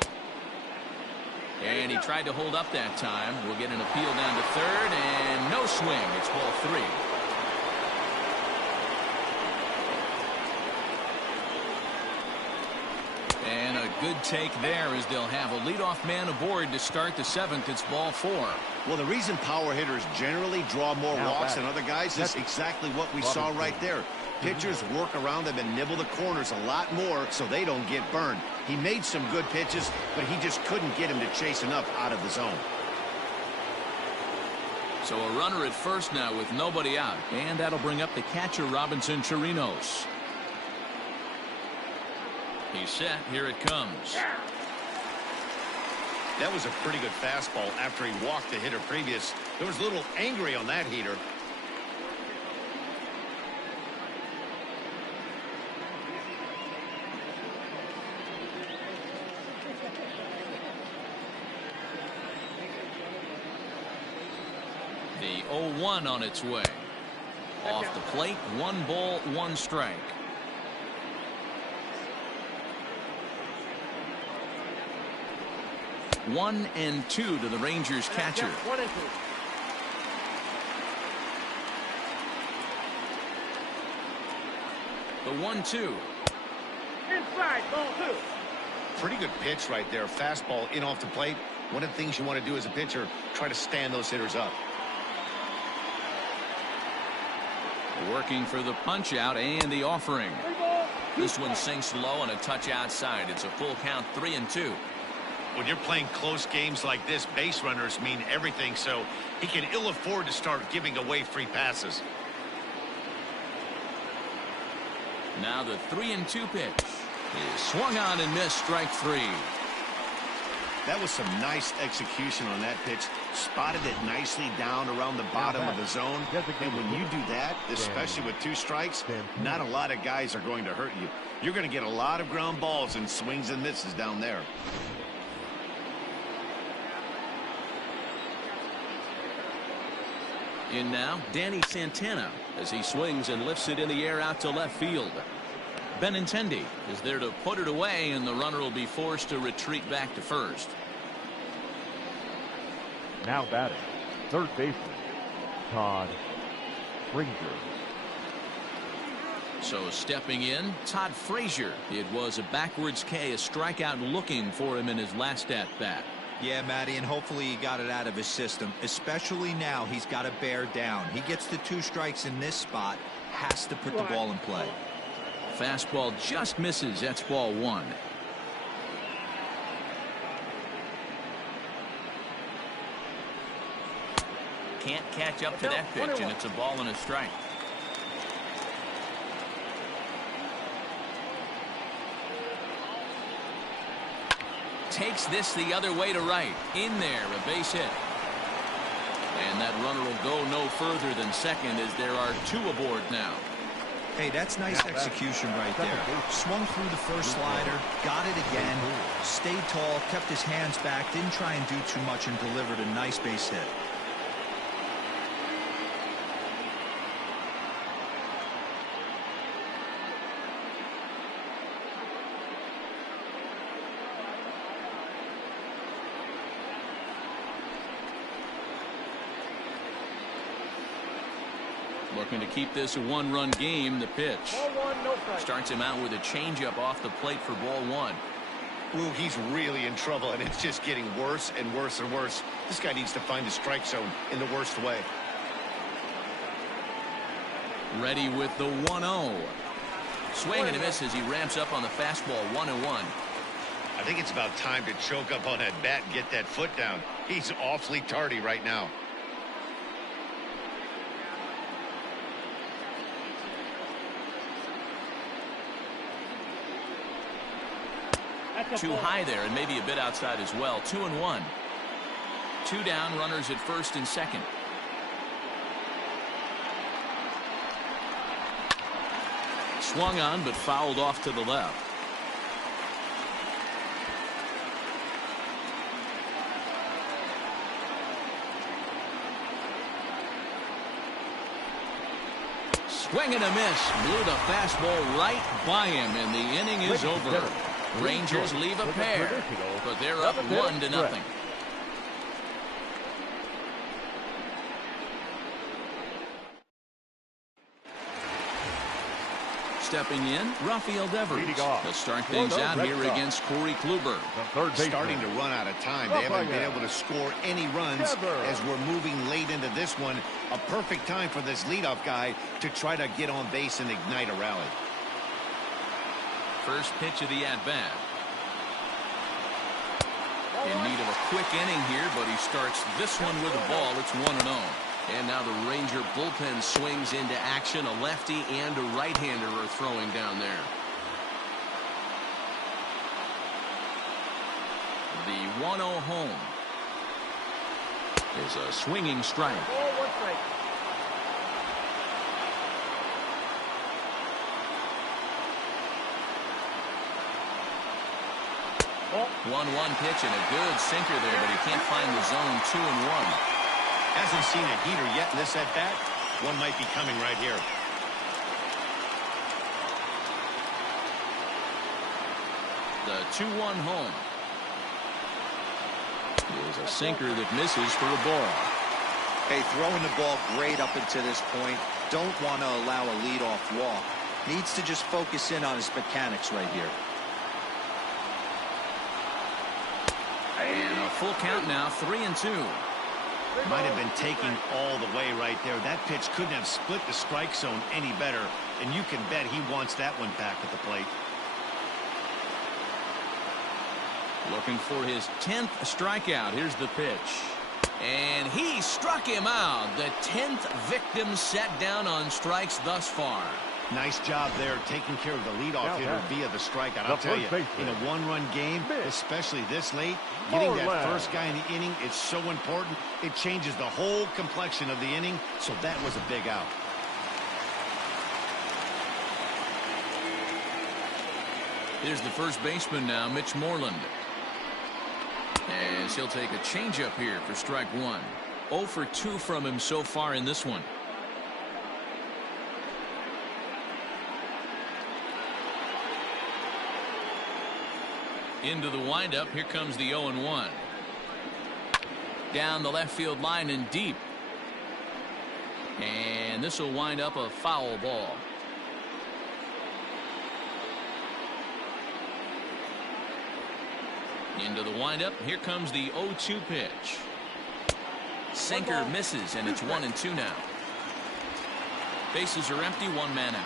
And he tried to hold up that time. We'll get an appeal down to third, and no swing. It's ball 3. And a good take there as they'll have a leadoff man aboard to start the 7th. It's ball 4. Well, the reason power hitters generally draw more walks than other guys is exactly what we saw right there. Pitchers work around them and nibble the corners a lot more so they don't get burned. He made some good pitches, but he just couldn't get him to chase enough out of the zone. So a runner at first now with nobody out. And that'll bring up the catcher, Robinson Chirinos. He's set. Here it comes. That was a pretty good fastball after he walked the hitter previous. There was a little angry on that heater. The 0-1 on its way. Off the plate, 1 ball, 1 strike. One and 2 to the Rangers catcher. The 1-2. Inside, ball 2. Pretty good pitch right there. Fastball in off the plate. One of the things you want to do as a pitcher, try to stand those hitters up. Working for the punch out and the offering. This one sinks low and a touch outside. It's a full count, 3-2. When you're playing close games like this, base runners mean everything, so he can ill afford to start giving away free passes. Now the 3-2 pitch is swung on and missed, strike 3. That was some nice execution on that pitch. Spotted it nicely down around the bottom of the zone. And when you do that, especially with 2 strikes, not a lot of guys are going to hurt you. You're going to get a lot of ground balls and swings and misses down there. In now, Danny Santana as he swings and lifts it in the air out to left field. Benintendi is there to put it away, and the runner will be forced to retreat back to first. Now batting, third baseman, Todd Frazier. So stepping in, Todd Frazier. It was a backwards K, a strikeout looking for him in his last at-bat. Yeah, Matty, and hopefully he got it out of his system, especially now he's got to bear down. He gets the 2 strikes in this spot, has to put the ball in play. Fastball just misses. That's ball 1. Can't catch up to that pitch, and it's a ball and a strike. Takes this the other way to right. In there, a base hit. And that runner will go no further than second as there are 2 aboard now. Hey, that's nice execution right there. Swung through the first slider, got it again, stayed tall, kept his hands back, didn't try and do too much, and delivered a nice base hit. Looking to keep this a 1-run game. The pitch starts him out with a changeup off the plate for ball 1. Ooh, he's really in trouble, and it's just getting worse and worse and worse. This guy needs to find the strike zone in the worst way. Ready with the 1-0. Swing and a miss as he ramps up on the fastball. 1-1. I think it's about time to choke up on that bat and get that foot down. He's awfully tardy right now. Too high there, and maybe a bit outside as well. 2-1. 2 down, runners at first and second. Swung on, but fouled off to the left. Swing and a miss. Blew the fastball right by him, and the inning is over. Rangers leave a pair, but they're up 1-0. Stepping in, Rafael Devers to start things out here against Corey Kluber. Starting to run out of time. They haven't been able to score any runs as we're moving late into this one. A perfect time for this leadoff guy to try to get on base and ignite a rally. First pitch of the at-bat. In need of a quick inning here, but he starts this one with a ball. It's 1-0. And now the Ranger bullpen swings into action. A lefty and a right-hander are throwing down there. The 1-0 home is a swinging strike. 1-1 pitch and a good sinker there, but he can't find the zone. 2-1. Hasn't seen a heater yet in this at-bat. One might be coming right here. The 2-1 home. Is a sinker that misses for a ball. Hey, throwing the ball great up until this point. Don't want to allow a leadoff walk. Needs to just focus in on his mechanics right here. And a full count now, 3-2. Might have been taking all the way right there. That pitch couldn't have split the strike zone any better. And you can bet he wants that one back at the plate. Looking for his 10th strikeout. Here's the pitch. And he struck him out. The 10th victim set down on strikes thus far. Nice job there taking care of the leadoff hitter via the strikeout. I'll tell you, in a one-run game, especially this late, getting that first guy in the inning is so important. It changes the whole complexion of the inning, so that was a big out. Here's the first baseman now, Mitch Moreland. As he'll take a changeup here for strike one. 0 for 2 from him so far in this one. Into the windup. Here comes the 0-1. Down the left field line and deep. And this will wind up a foul ball. Into the windup. Here comes the 0-2 pitch. Sinker misses, and it's 1-2 now. Bases are empty, one man out.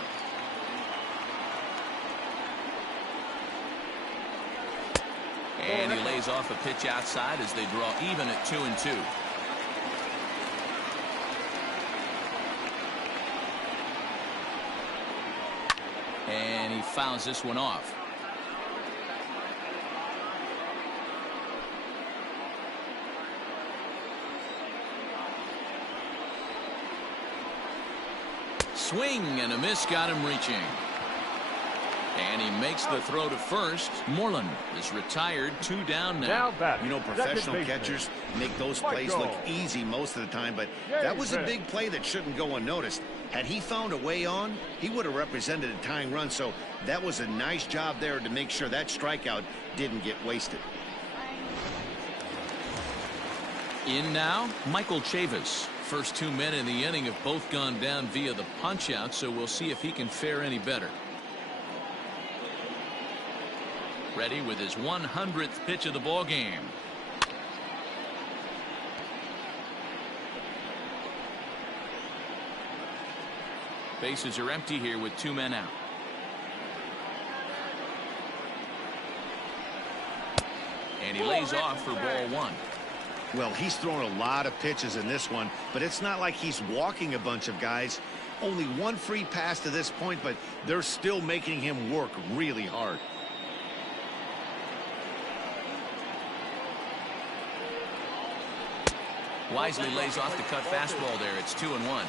And he lays off a pitch outside as they draw even at 2-2. And he fouls this one off. Swing and a miss got him reaching. And he makes the throw to first. Moreland is retired, 2 down now. You know, professional catchers make those plays look easy most of the time, but that was a big play that shouldn't go unnoticed. Had he found a way on, he would have represented a tying run, so that was a nice job there to make sure that strikeout didn't get wasted. In now, Michael Chavis. First 2 men in the inning have both gone down via the punch-out, so we'll see if he can fare any better. Ready with his 100th pitch of the ball game. Bases are empty here with 2 men out. And he lays off for ball 1. Well, he's thrown a lot of pitches in this one, but it's not like he's walking a bunch of guys. Only 1 free pass to this point, but they're still making him work really hard. Wisely lays off the cut fastball there. It's 2-1.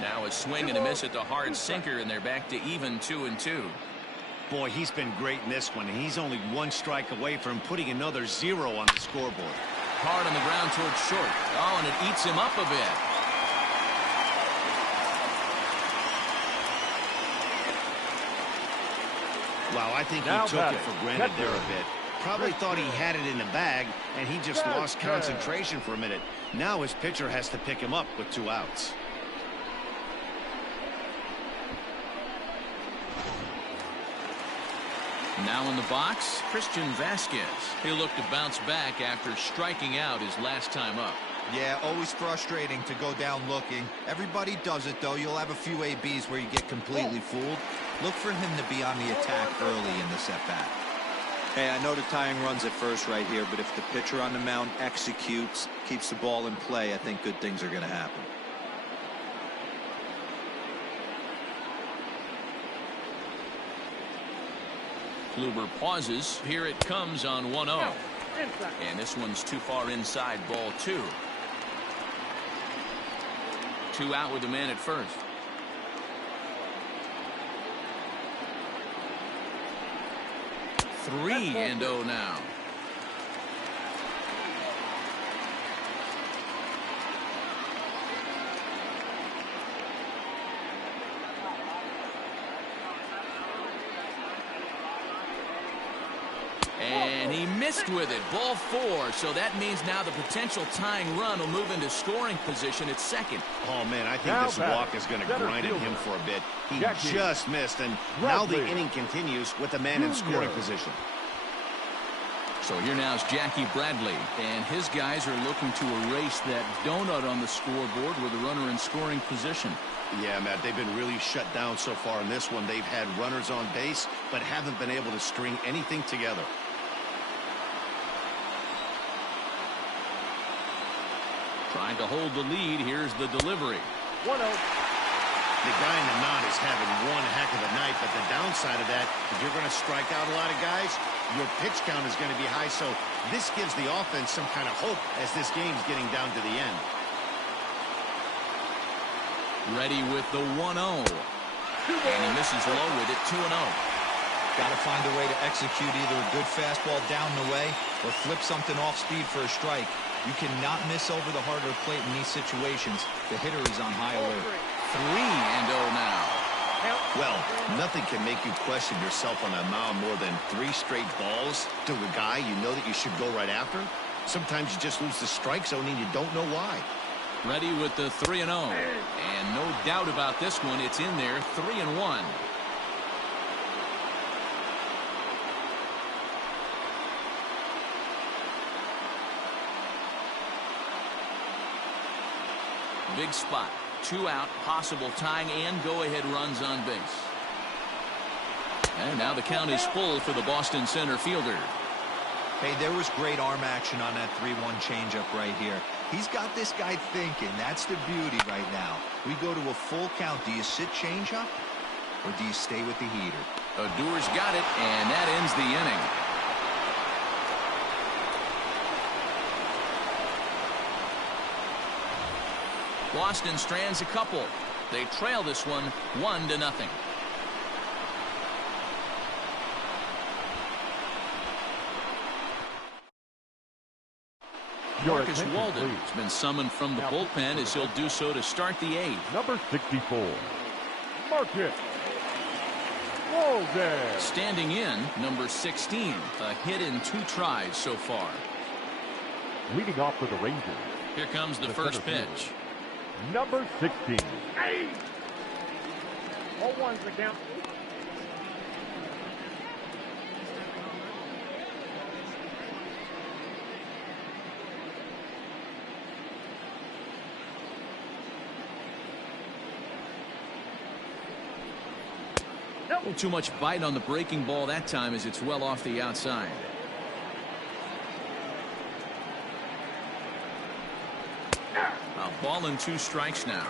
Now a swing and a miss at the hard sinker, and they're back to even 2-2. Boy, he's been great in this one, and he's only 1 strike away from putting another 0 on the scoreboard. Hard on the ground towards short. Oh, and it eats him up a bit. Wow, I think he took it for granted there a bit. Probably thought he had it in the bag, and he just lost concentration for a minute. Now his pitcher has to pick him up with 2 outs. Now in the box, Christian Vasquez. He'll look to bounce back after striking out his last time up. Yeah, always frustrating to go down looking. Everybody does it, though. You'll have a few ABs where you get completely fooled. Look for him to be on the attack early in the at-bat. Hey, I know the tying run's at first right here, but if the pitcher on the mound executes, keeps the ball in play, I think good things are going to happen. Kluber pauses. Here it comes on 1-0. And this one's too far inside, ball 2. 2 out with the man at first. 3-0 now. And he missed with it. Ball 4. So that means now the potential tying run will move into scoring position at second. Oh, man, I think this walk is going to grind at him for a bit. He just missed, and now the inning continues with the man in scoring position. So here now is Jackie Bradley, and his guys are looking to erase that donut on the scoreboard with a runner in scoring position. Yeah, Matt, they've been really shut down so far in this one. They've had runners on base, but haven't been able to string anything together. Trying to hold the lead. Here's the delivery. 1-0. The guy in the mound is having one heck of a night, but the downside of that, if you're going to strike out a lot of guys, your pitch count is going to be high, so this gives the offense some kind of hope as this game's getting down to the end. Ready with the 1-0. And he misses low with it, 2-0. Got to find a way to execute either a good fastball down the way or flip something off speed for a strike. You cannot miss over the heart of the plate in these situations. The hitter is on high alert. 3-0 now. Well, nothing can make you question yourself on a mound more than 3 straight balls to a guy you know that you should go right after. Sometimes you just lose the strike zone and you don't know why. Ready with the 3-0. And no doubt about this one. It's in there, 3-1. Big spot. 2 out, possible tying and go-ahead runs on base. And now the count is full for the Boston center fielder. Hey, there was great arm action on that 3-1 changeup right here. He's got this guy thinking. That's the beauty right now. We go to a full count. Do you sit changeup or do you stay with the heater? Odor's got it, and that ends the inning. Boston strands a couple. They trail this one 1-0. Marcus Walden has been summoned from the bullpen as he'll do so to start the 8th. Number 64, Marcus Walden. Standing in, number 16, a hit in 2 tries so far. Leading off for the Rangers. Here comes the first pitch. Number 16. 0-1's the count. A little too much bite on the breaking ball that time as it's well off the outside. A ball and 2 strikes now.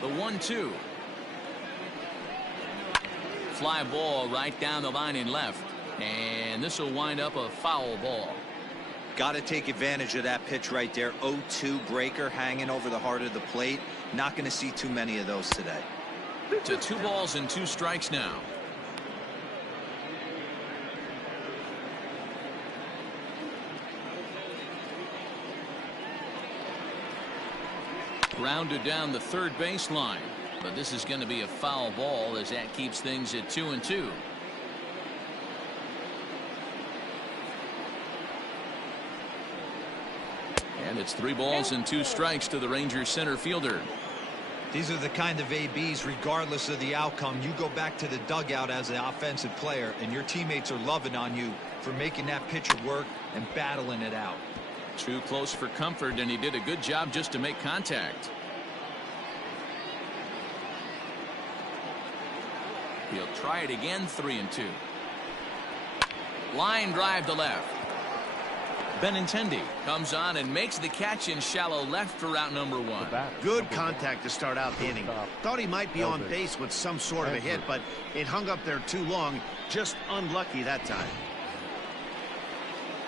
The 1-2. Fly ball right down the line in left. And this will wind up a foul ball. Got to take advantage of that pitch right there. 0-2 breaker hanging over the heart of the plate. Not going to see too many of those today. To 2 balls and 2 strikes now. Grounded down the third baseline, but this is going to be a foul ball as that keeps things at 2-2. And it's 3 balls and 2 strikes to the Rangers center fielder. These are the kind of ABs, regardless of the outcome, you go back to the dugout as an offensive player and your teammates are loving on you for making that pitcher work and battling it out. Too close for comfort, and he did a good job just to make contact. He'll try it again, 3-2. Line drive to left. Benintendi comes on and makes the catch in shallow left for route number 1. Good contact to start out the inning. Thought he might be on base with some sort of a hit, but it hung up there too long. Just unlucky that time.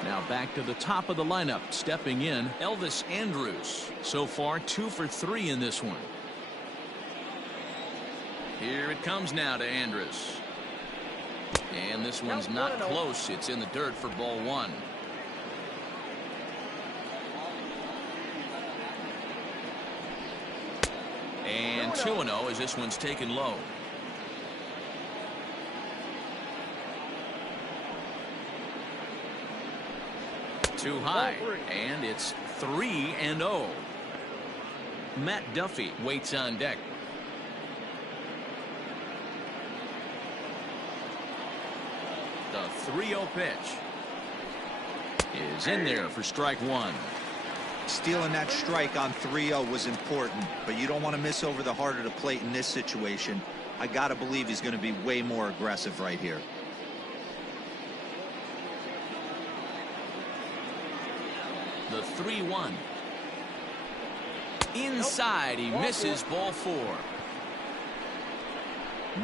Now back to the top of the lineup. Stepping in, Elvis Andrus. So far 2 for 3 in this one. Here it comes now to Andrus. And this one's not close. It's in the dirt for ball one. And 2-0 as this one's taken low. Too high, and it's 3-0. Matt Duffy waits on deck. The 3-0 pitch is in there for strike one. Stealing that strike on 3-0 was important, but you don't want to miss over the heart of the plate in this situation. I got to believe he's going to be way more aggressive right here. The 3-1. Inside, he misses ball four.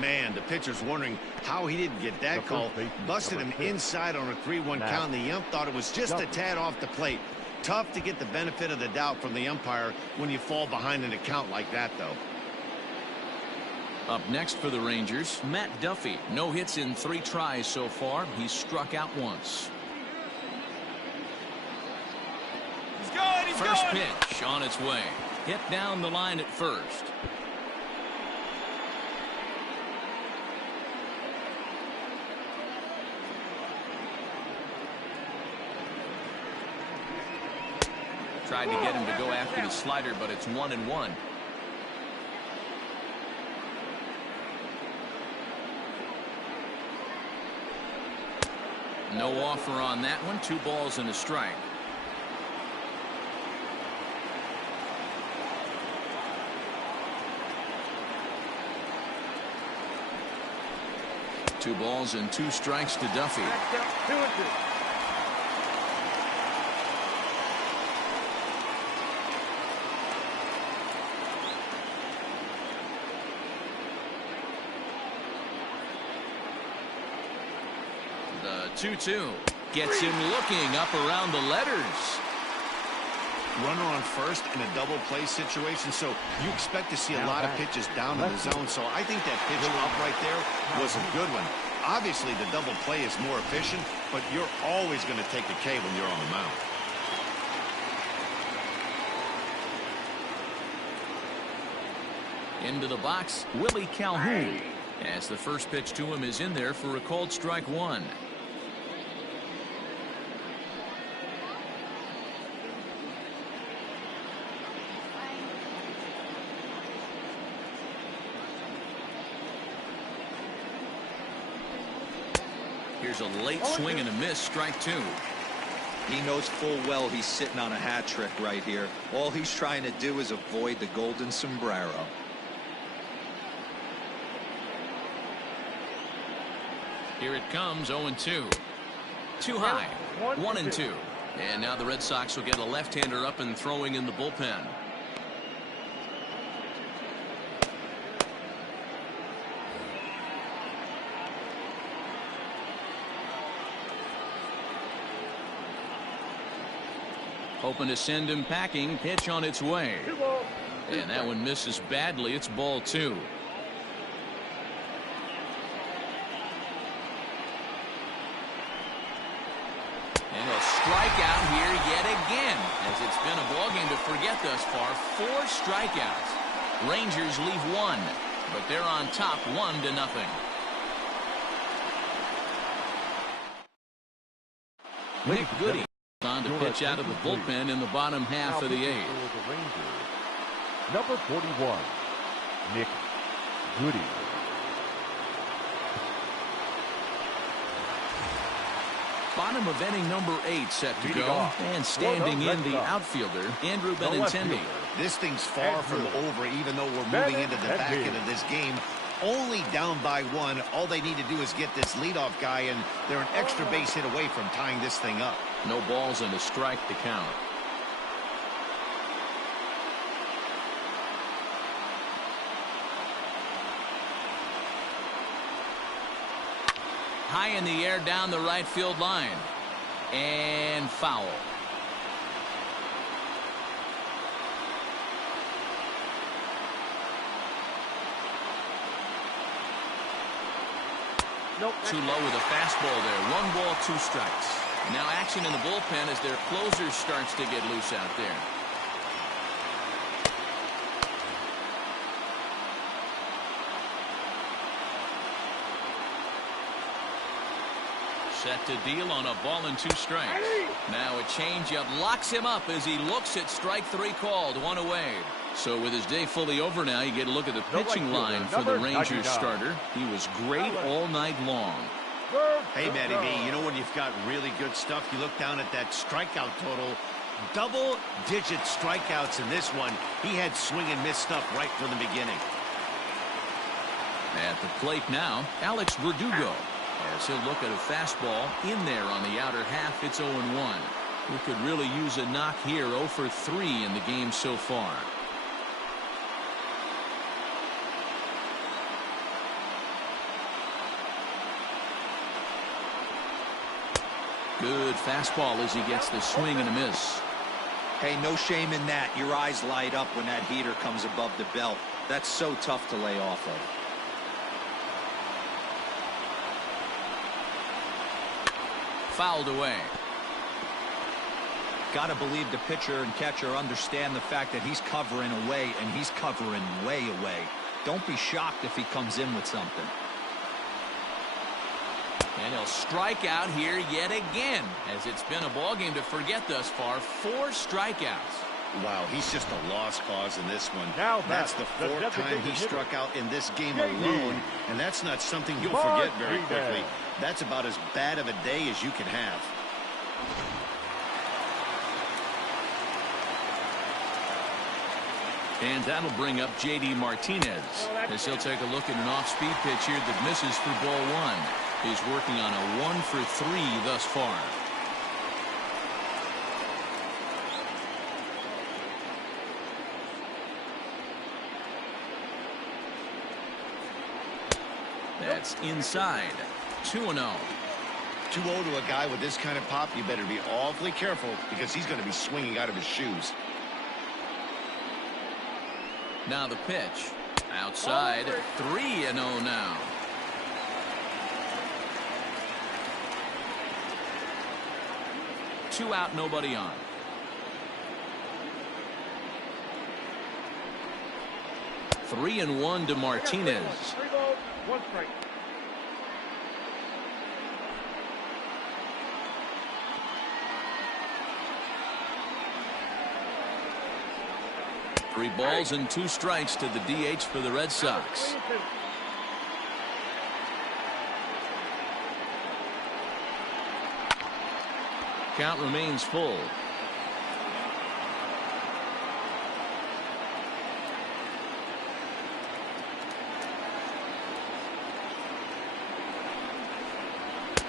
Man, the pitcher's wondering how he didn't get that call. Busted him inside on a 3-1 count. The ump thought it was just a tad off the plate. Tough to get the benefit of the doubt from the umpire when you fall behind in a count like that, though. Up next for the Rangers, Matt Duffy. No hits in 3 tries so far. He's struck out once. First pitch on its way. Hit down the line at first. Tried to get him to go after the slider, but it's 1-1. No offer on that one. 2 balls and a strike. Two balls and 2 strikes to Duffy. The 2-2 gets him looking up around the letters. Runner on first in a double play situation, so you expect to see a lot of pitches down in the zone. So I think that pitch up right there was a good one. Obviously, the double play is more efficient, but you're always going to take the K when you're on the mound. Into the box, Willie Calhoun, as the first pitch to him is in there for a called strike one. Here's a late swing and a miss, strike 2. He knows full well he's sitting on a hat trick right here. All he's trying to do is avoid the golden sombrero. Here it comes, 0-2. Too high, 1-2. And now the Red Sox will get a left-hander up and throwing in the bullpen. Hoping to send him packing. Pitch on its way. And that one misses badly. It's ball 2. And a strikeout here yet again, as it's been a ballgame to forget thus far. 4 strikeouts. Rangers leave 1, but they're on top 1-0. Nick Goody on to pitch out of the bullpen in the bottom half of the 8th. Number 41, Nick Goody. Bottom of inning number 8 set to go. And standing in the outfielder, Andrew Benintendi. This thing's far from over, even though we're moving into the back end of this game. Only down by 1. All they need to do is get this leadoff guy, and they're an extra base hit away from tying this thing up. No balls and a strike to count. High in the air down the right field line. And foul. Too low with a fastball there. 1 ball, 2 strikes. Now action in the bullpen as their closer starts to get loose out there. Set to deal on a ball and 2 strikes. Now a changeup locks him up as he looks at strike 3 called. 1 away. So with his day fully over now, you get a look at the pitching line for the Rangers starter. He was great all night long. Hey, Matty B, you know when you've got really good stuff, you look down at that strikeout total. Double-digit strikeouts in this one. He had swing and miss stuff right from the beginning. At the plate now, Alex Verdugo. As he'll look at a fastball in there on the outer half. It's 0-1. We could really use a knock here. 0 for 3 in the game so far. Good fastball as he gets the swing and a miss. Hey, no shame in that. Your eyes light up when that heater comes above the belt. That's so tough to lay off of. Fouled away. Got to believe the pitcher and catcher understand the fact that he's covering away, and he's covering way away. Don't be shocked if he comes in with something. And he'll strike out here yet again, as it's been a ball game to forget thus far. 4 strikeouts. Wow, he's just a lost cause in this one. Now that's the 4th time he struck out in this game alone, and that's not something you'll forget very quickly. That's about as bad of a day as you can have. And that'll bring up J.D. Martinez, as he'll take a look at an off-speed pitch here that misses for ball 1. He's working on a 1 for 3 thus far. That's inside. 2-0. 2-0 to a guy with this kind of pop, you better be awfully careful because he's going to be swinging out of his shoes. Now the pitch. Outside. 3-0 now. Two out, nobody on. Three and 1 to Martinez. 3 balls, 1 strike. Three balls and 2 strikes to the DH for the Red Sox. Count remains full.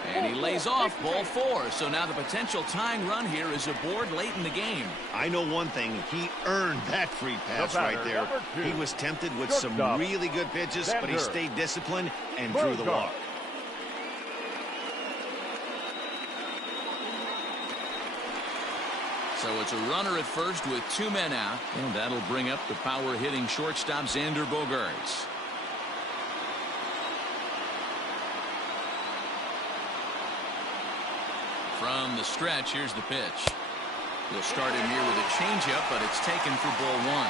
And he lays off ball 4. So now the potential tying run here is aboard late in the game. I know one thing. He earned that free pass right there. He was tempted with some really good pitches, but he stayed disciplined and drew the walk. So it's a runner at first with 2 men out, and that'll bring up the power-hitting shortstop Xander Bogaerts. From the stretch, here's the pitch. He'll start him here with a changeup, but it's taken for ball 1.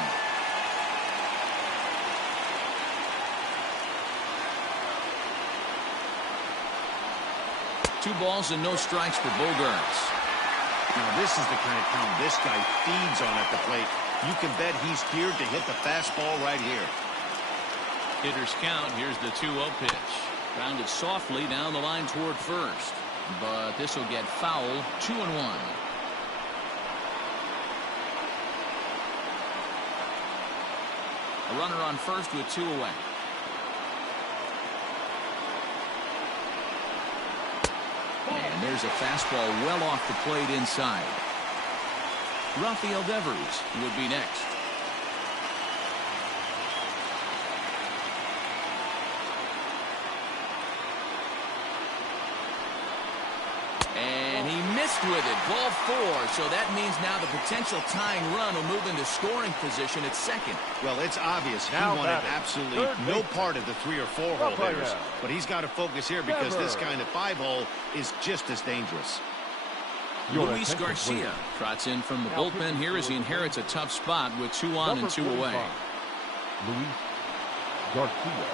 Two balls and no strikes for Bogaerts. Now this is the kind of count this guy feeds on at the plate. You can bet he's geared to hit the fastball right here. Hitter's count. Here's the 2-0 pitch. Grounded softly down the line toward first. But this will get foul. 2-1. A runner on first with 2 away. And there's a fastball well off the plate inside. Rafael Devers would be next. And he missed with it. Ball 4. So that means now the potential tying run will move into scoring position at second. Well, it's obvious he Now wanted batting, absolutely third no baseman, part of the 3 or 4 hole Rafael hitters. But he's got to focus here because this Devers. kind of 5 hole is just as dangerous. Your Luis attention, Garcia please. trots in from the Now bullpen here as he inherits a tough spot with 2 on Number and 2 away. 45, Luis Garcia.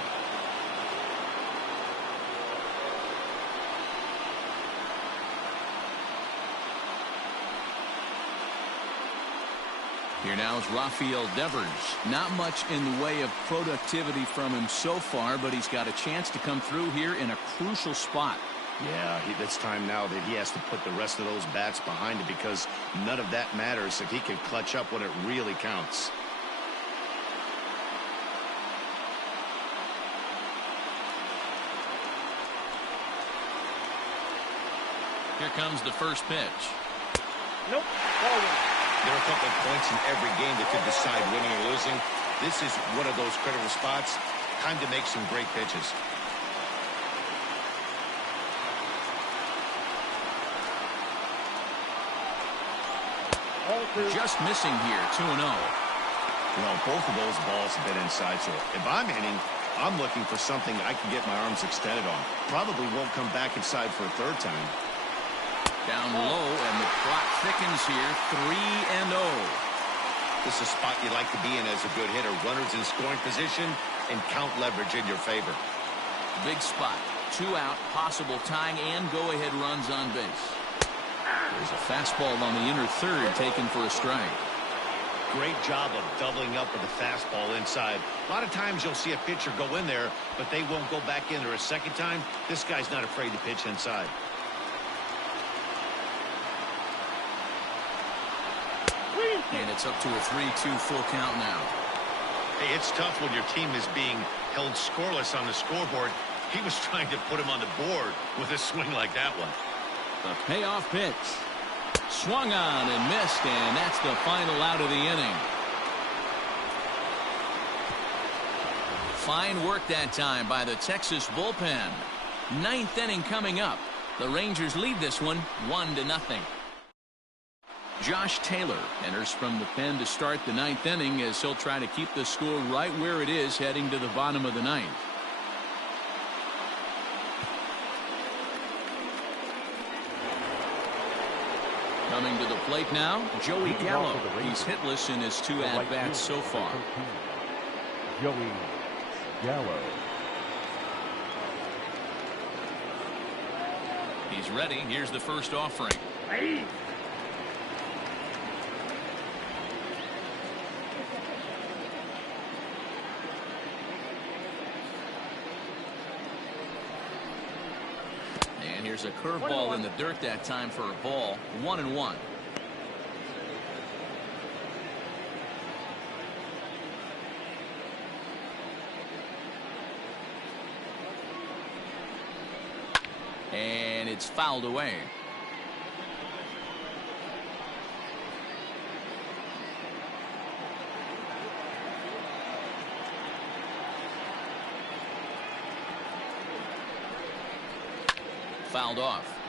Here now is Rafael Devers. Not much in the way of productivity from him so far, but he's got a chance to come through here in a crucial spot. Yeah, it's time now that he has to put the rest of those bats behind it because none of that matters if he can clutch up when it really counts. Here comes the first pitch. Nope. There are a couple of points in every game that could decide winning or losing. This is one of those critical spots. Time to make some great pitches. Just missing here, 2-0. Well, both of those balls have been inside, so if I'm hitting, I'm looking for something I can get my arms extended on. Probably won't come back inside for a third time. Down low, and the clock thickens here, 3-0. This is a spot you like to be in as a good hitter. Runners in scoring position and count leverage in your favor. Big spot. 2 out, possible tying and go-ahead runs on base. There's a fastball on the inner third taken for a strike. Great job of doubling up with the fastball inside. A lot of times you'll see a pitcher go in there, but they won't go back in there a second time. This guy's not afraid to pitch inside. And it's up to a 3-2 full count now. Hey, it's tough when your team is being held scoreless on the scoreboard. He was trying to put him on the board with a swing like that one. The payoff pitch. Swung on and missed, and that's the final out of the inning. Fine work that time by the Texas bullpen. 9th inning coming up. The Rangers lead this one 1-0. Josh Taylor enters from the pen to start the 9th inning as he'll try to keep the score right where it is heading to the bottom of the 9th. Coming to the plate now, Joey Gallo. He's hitless in his 2 at-bats so far. Joey Gallo. He's ready. Here's the first offering. And here's a curveball in the dirt that time for a ball. 1-1. And it's fouled away. Fouled off.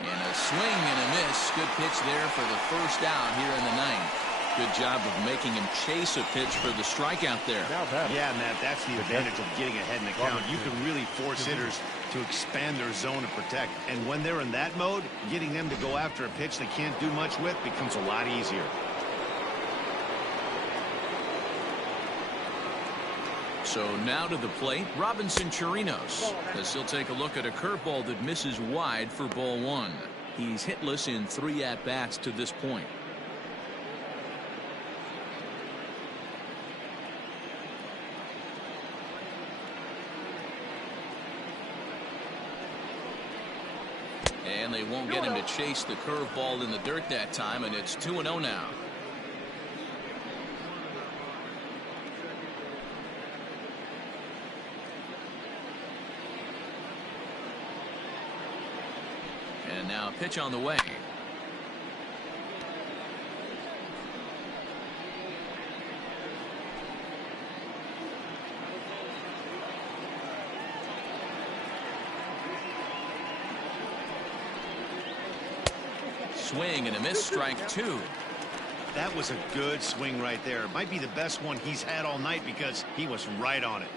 And a swing and a miss. Good pitch there for the first out here in the 9th. Good job of making him chase a pitch for the strikeout there. Yeah, Matt, that's the advantage of getting ahead in the count. You can really force hitters to expand their zone and protect. And when they're in that mode, getting them to go after a pitch they can't do much with becomes a lot easier. So now to the plate, Robinson Chirinos, as he'll take a look at a curveball that misses wide for ball 1. He's hitless in 3 at-bats to this point. And they won't get him to chase the curveball in the dirt that time, and it's 2-0 now. And now pitch on the way. swing and a miss, strike 2. That was a good swing right there. It might be the best one he's had all night because he was right on it.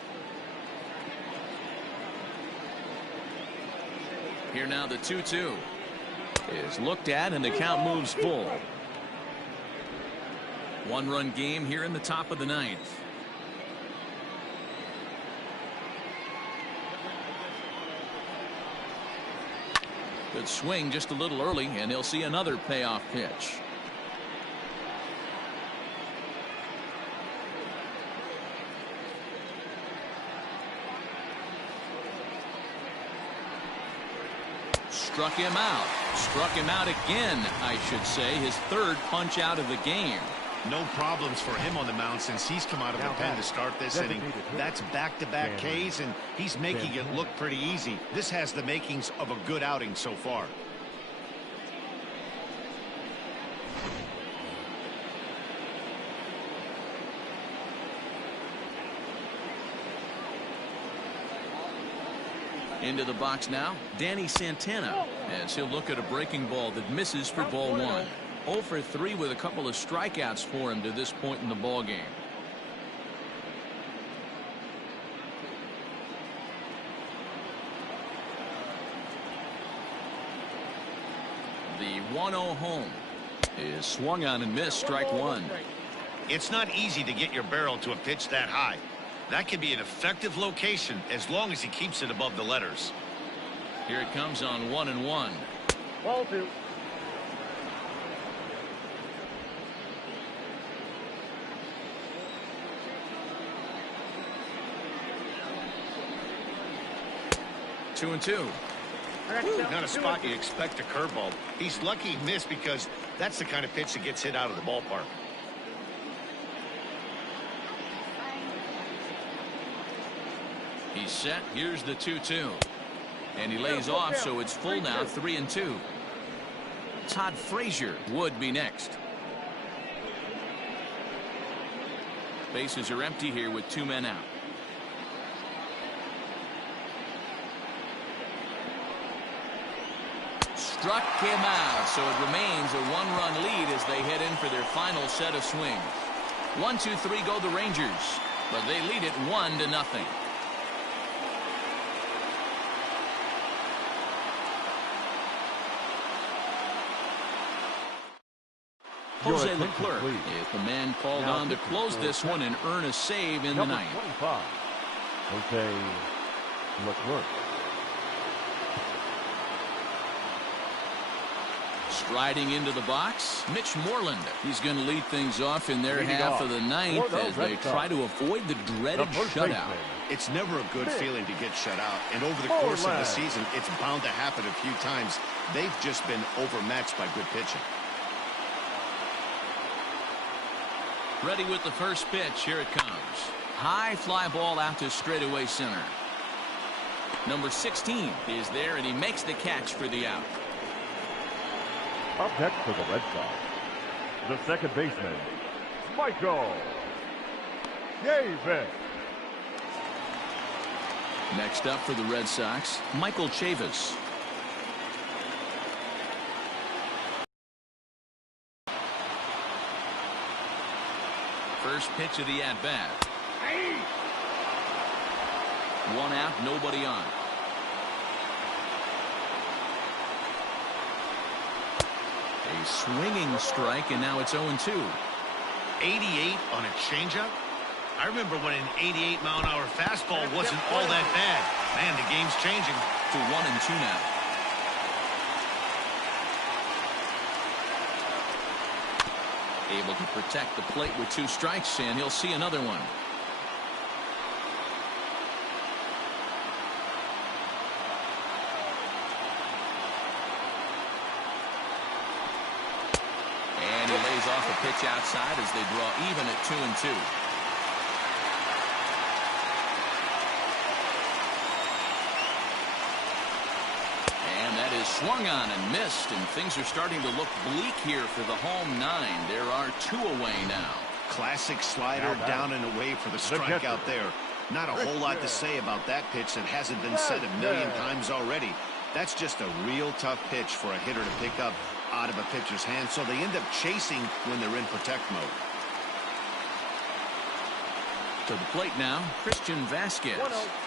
Here now the 2-2 is looked at and the count moves full. 1-run game here in the top of the 9th. Good swing just a little early, and he'll see another payoff pitch. Struck him out. Struck him out again, I should say. His 3rd punch out of the game. No problems for him on the mound since he's come out of the pen to start this inning. That's back-to-back Ks, and he's making it look pretty easy. This has the makings of a good outing so far. Into the box now, Danny Santana, as he'll look at a breaking ball that misses for ball 1. 0 for 3 with a couple of strikeouts for him to this point in the ball game. The 1-0 home is swung on and missed, strike 1. It's not easy to get your barrel to a pitch that high. That can be an effective location as long as he keeps it above the letters. Here it comes on 1-1. Ball 2. Two and two. Not a spot you expect a curveball. He's lucky he missed because that's the kind of pitch that gets hit out of the ballpark. He's set. Here's the 2-2. And he lays off, so it's full now, 3-2. Todd Frazier would be next. Bases are empty here with 2 men out. Struck him out, so it remains a 1-run lead as they head in for their final set of swings. 1, 2, 3 go the Rangers, but they lead it 1-0. Jose Leclerc is the man called on to close this one and earn a save in the 9th. Jose Leclerc. Striding into the box, Mitch Moreland. He's going to lead things off in their half of the 9th as they try to avoid the dreaded shutout. It's never a good feeling to get shut out, and over the course of the season, it's bound to happen a few times. They've just been overmatched by good pitching. Ready with the first pitch. Here it comes. High fly ball out to straightaway center. Number 16 is there, and he makes the catch for the out. Up next for the Red Sox, the second baseman, Michael Chavis. Next up for the Red Sox, Michael Chavis. First pitch of the at-bat. 1 out, nobody on. A swinging strike, and now it's 0-2. 88 on a changeup? I remember when an 88-mile-an-hour fastball wasn't all that bad. Man, the game's changing. To 1-2 now. Able to protect the plate with 2 strikes, and he'll see another one. And he lays off a pitch outside as they draw even at 2-2. And that is swung on and missed, and things are starting to look bleak here for the home 9. There are 2 away now. Classic slider down and away for the strikeout there. Not a whole lot to say about that pitch that hasn't been said a million times already. That's just a real tough pitch for a hitter to pick up out of a pitcher's hand, so they end up chasing when they're in protect mode. To the plate now, Christian Vasquez.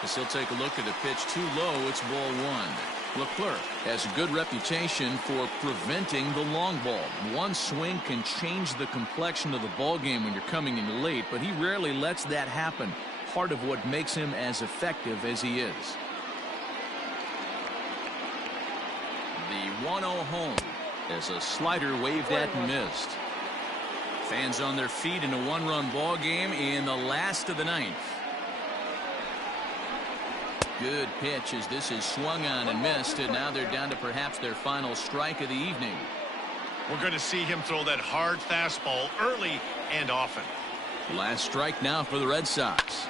As he'll take a look at a pitch too low, it's ball one. Leclerc has a good reputation for preventing the long ball. One swing can change the complexion of the ball game when you're coming in late, but he rarely lets that happen. Part of what makes him as effective as he is. The 1-0 home as a slider waved at and missed. Fans on their feet in a one-run ball game in the last of the ninth. Good pitch as this is swung on and missed, and now they're down to perhaps their final strike of the evening. We're going to see him throw that hard fastball early and often. Last strike now for the Red Sox.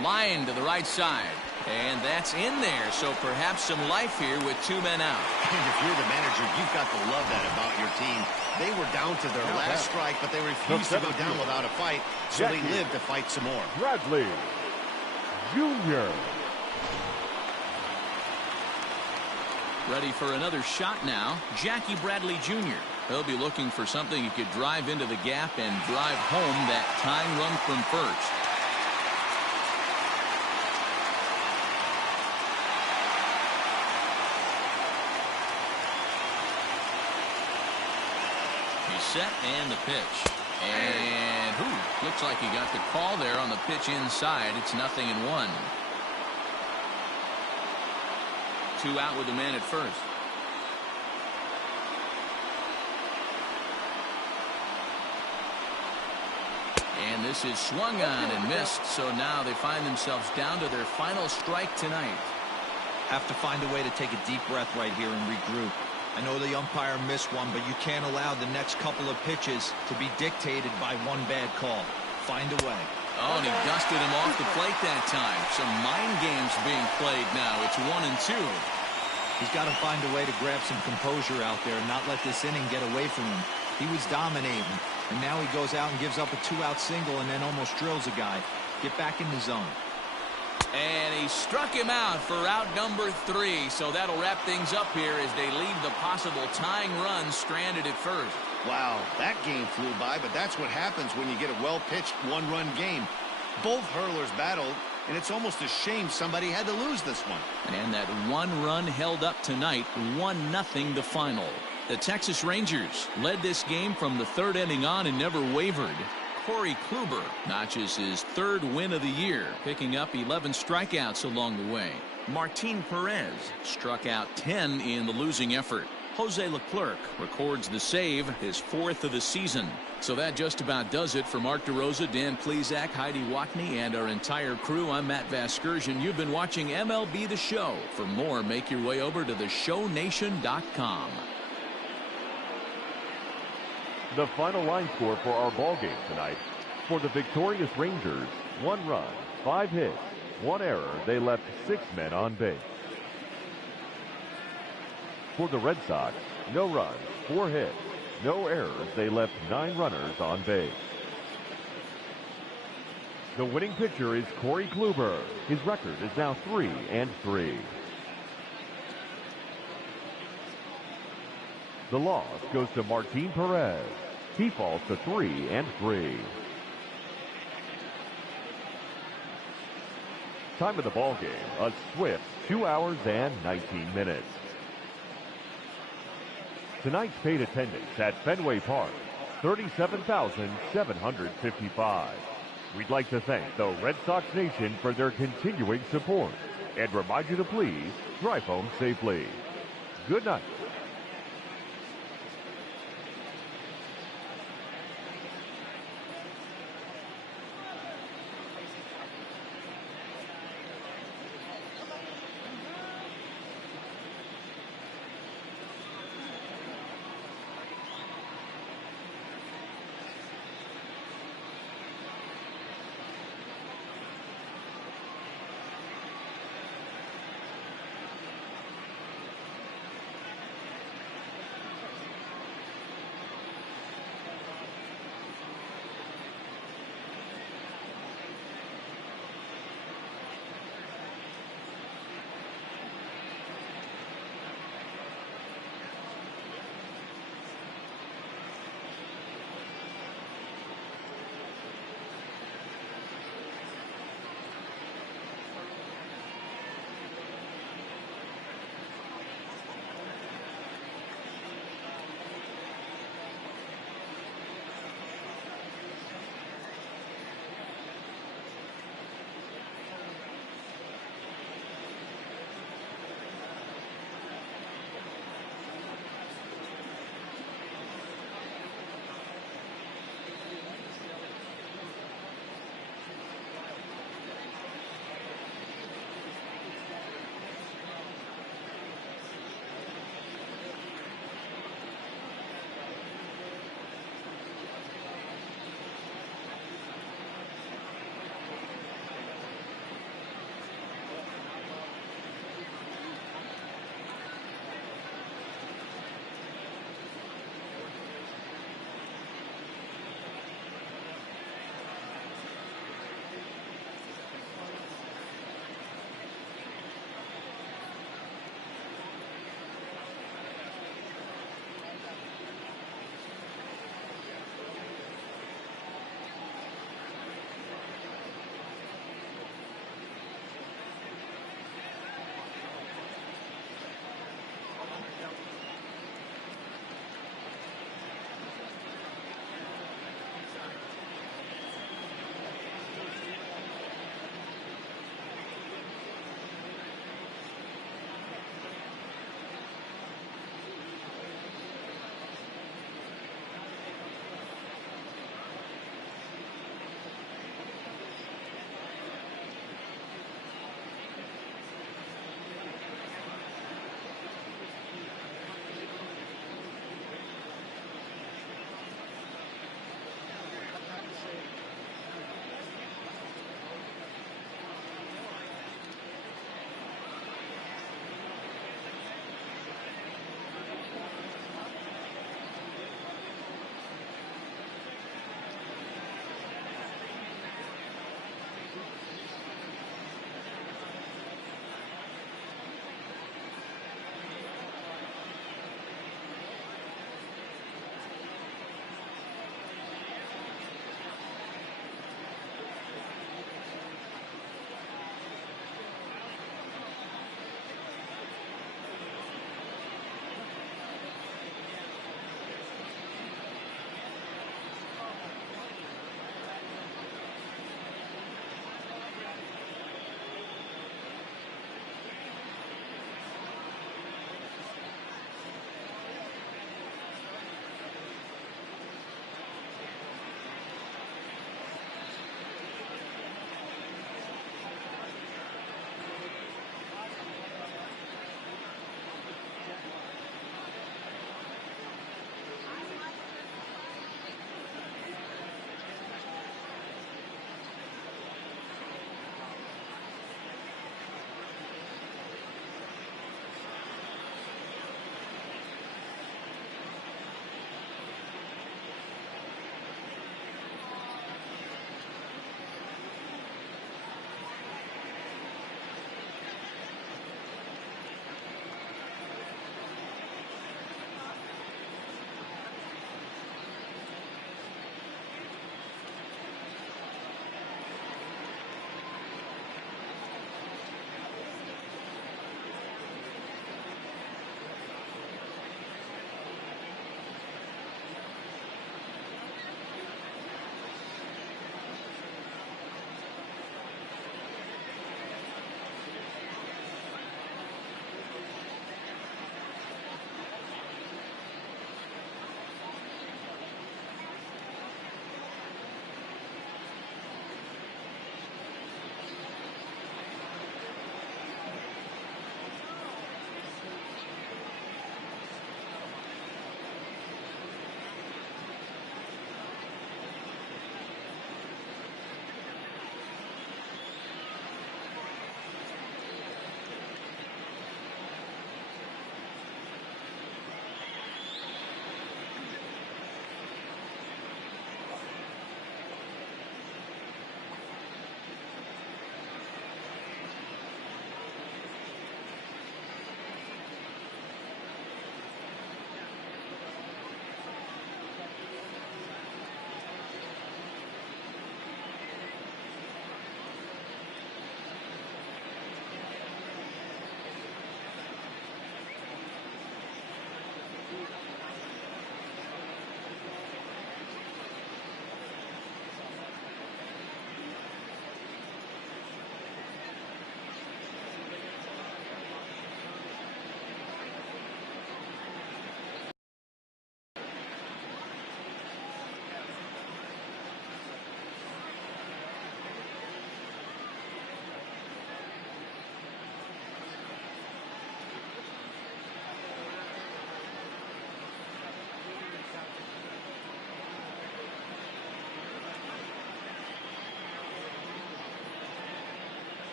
Line to the right side, and that's in there, so perhaps some life here with two men out. And if you're the manager, you've got to love that about your team. They were down to their last strike, but they refused to go down without a fight, so they lived to fight some more. Bradley Jr. Ready for another shot now, Jackie Bradley Jr. He'll be looking for something he could drive into the gap and drive home that tying run from first. He's set and the pitch. And looks like he got the call there on the pitch inside. It's 0-1. Two out with the man at first. And this is swung on and missed, so now they find themselves down to their final strike tonight. Have to find a way to take a deep breath right here and regroup. I know the umpire missed one, but you can't allow the next couple of pitches to be dictated by one bad call. Find a way. Oh, and he dusted him off the plate that time. Some mind games being played now. It's 1-2. He's got to find a way to grab some composure out there and not let this inning get away from him. He was dominating, and now he goes out and gives up a two-out single and then almost drills a guy. Get back in the zone. And he struck him out for out number 3, so that'll wrap things up here as they leave the possible tying run stranded at first. Wow, that game flew by, but that's what happens when you get a well-pitched one-run game. Both hurlers battled, and it's almost a shame somebody had to lose this one. And that one run held up tonight, 1-0 the final. The Texas Rangers led this game from the third inning on and never wavered. Corey Kluber notches his third win of the year, picking up 11 strikeouts along the way. Martin Perez struck out 10 in the losing effort. Jose Leclerc records the save, his 4th of the season. So that just about does it for Mark DeRosa, Dan Plesac, Heidi Watney, and our entire crew. I'm Matt Vasgersian. You've been watching MLB The Show. For more, make your way over to theshownation.com. The final line score for our ball game tonight. For the victorious Rangers, 1 run, 5 hits, 1 error. They left 6 men on base. For the Red Sox, no runs, 4 hits, no errors. They left 9 runners on base. The winning pitcher is Corey Kluber. His record is now 3-3. The loss goes to Martin Perez. He falls to 3-3. Time of the ball game, a swift 2 hours and 19 minutes. Tonight's paid attendance at Fenway Park, 37,755. We'd like to thank the Red Sox Nation for their continuing support and remind you to please drive home safely. Good night.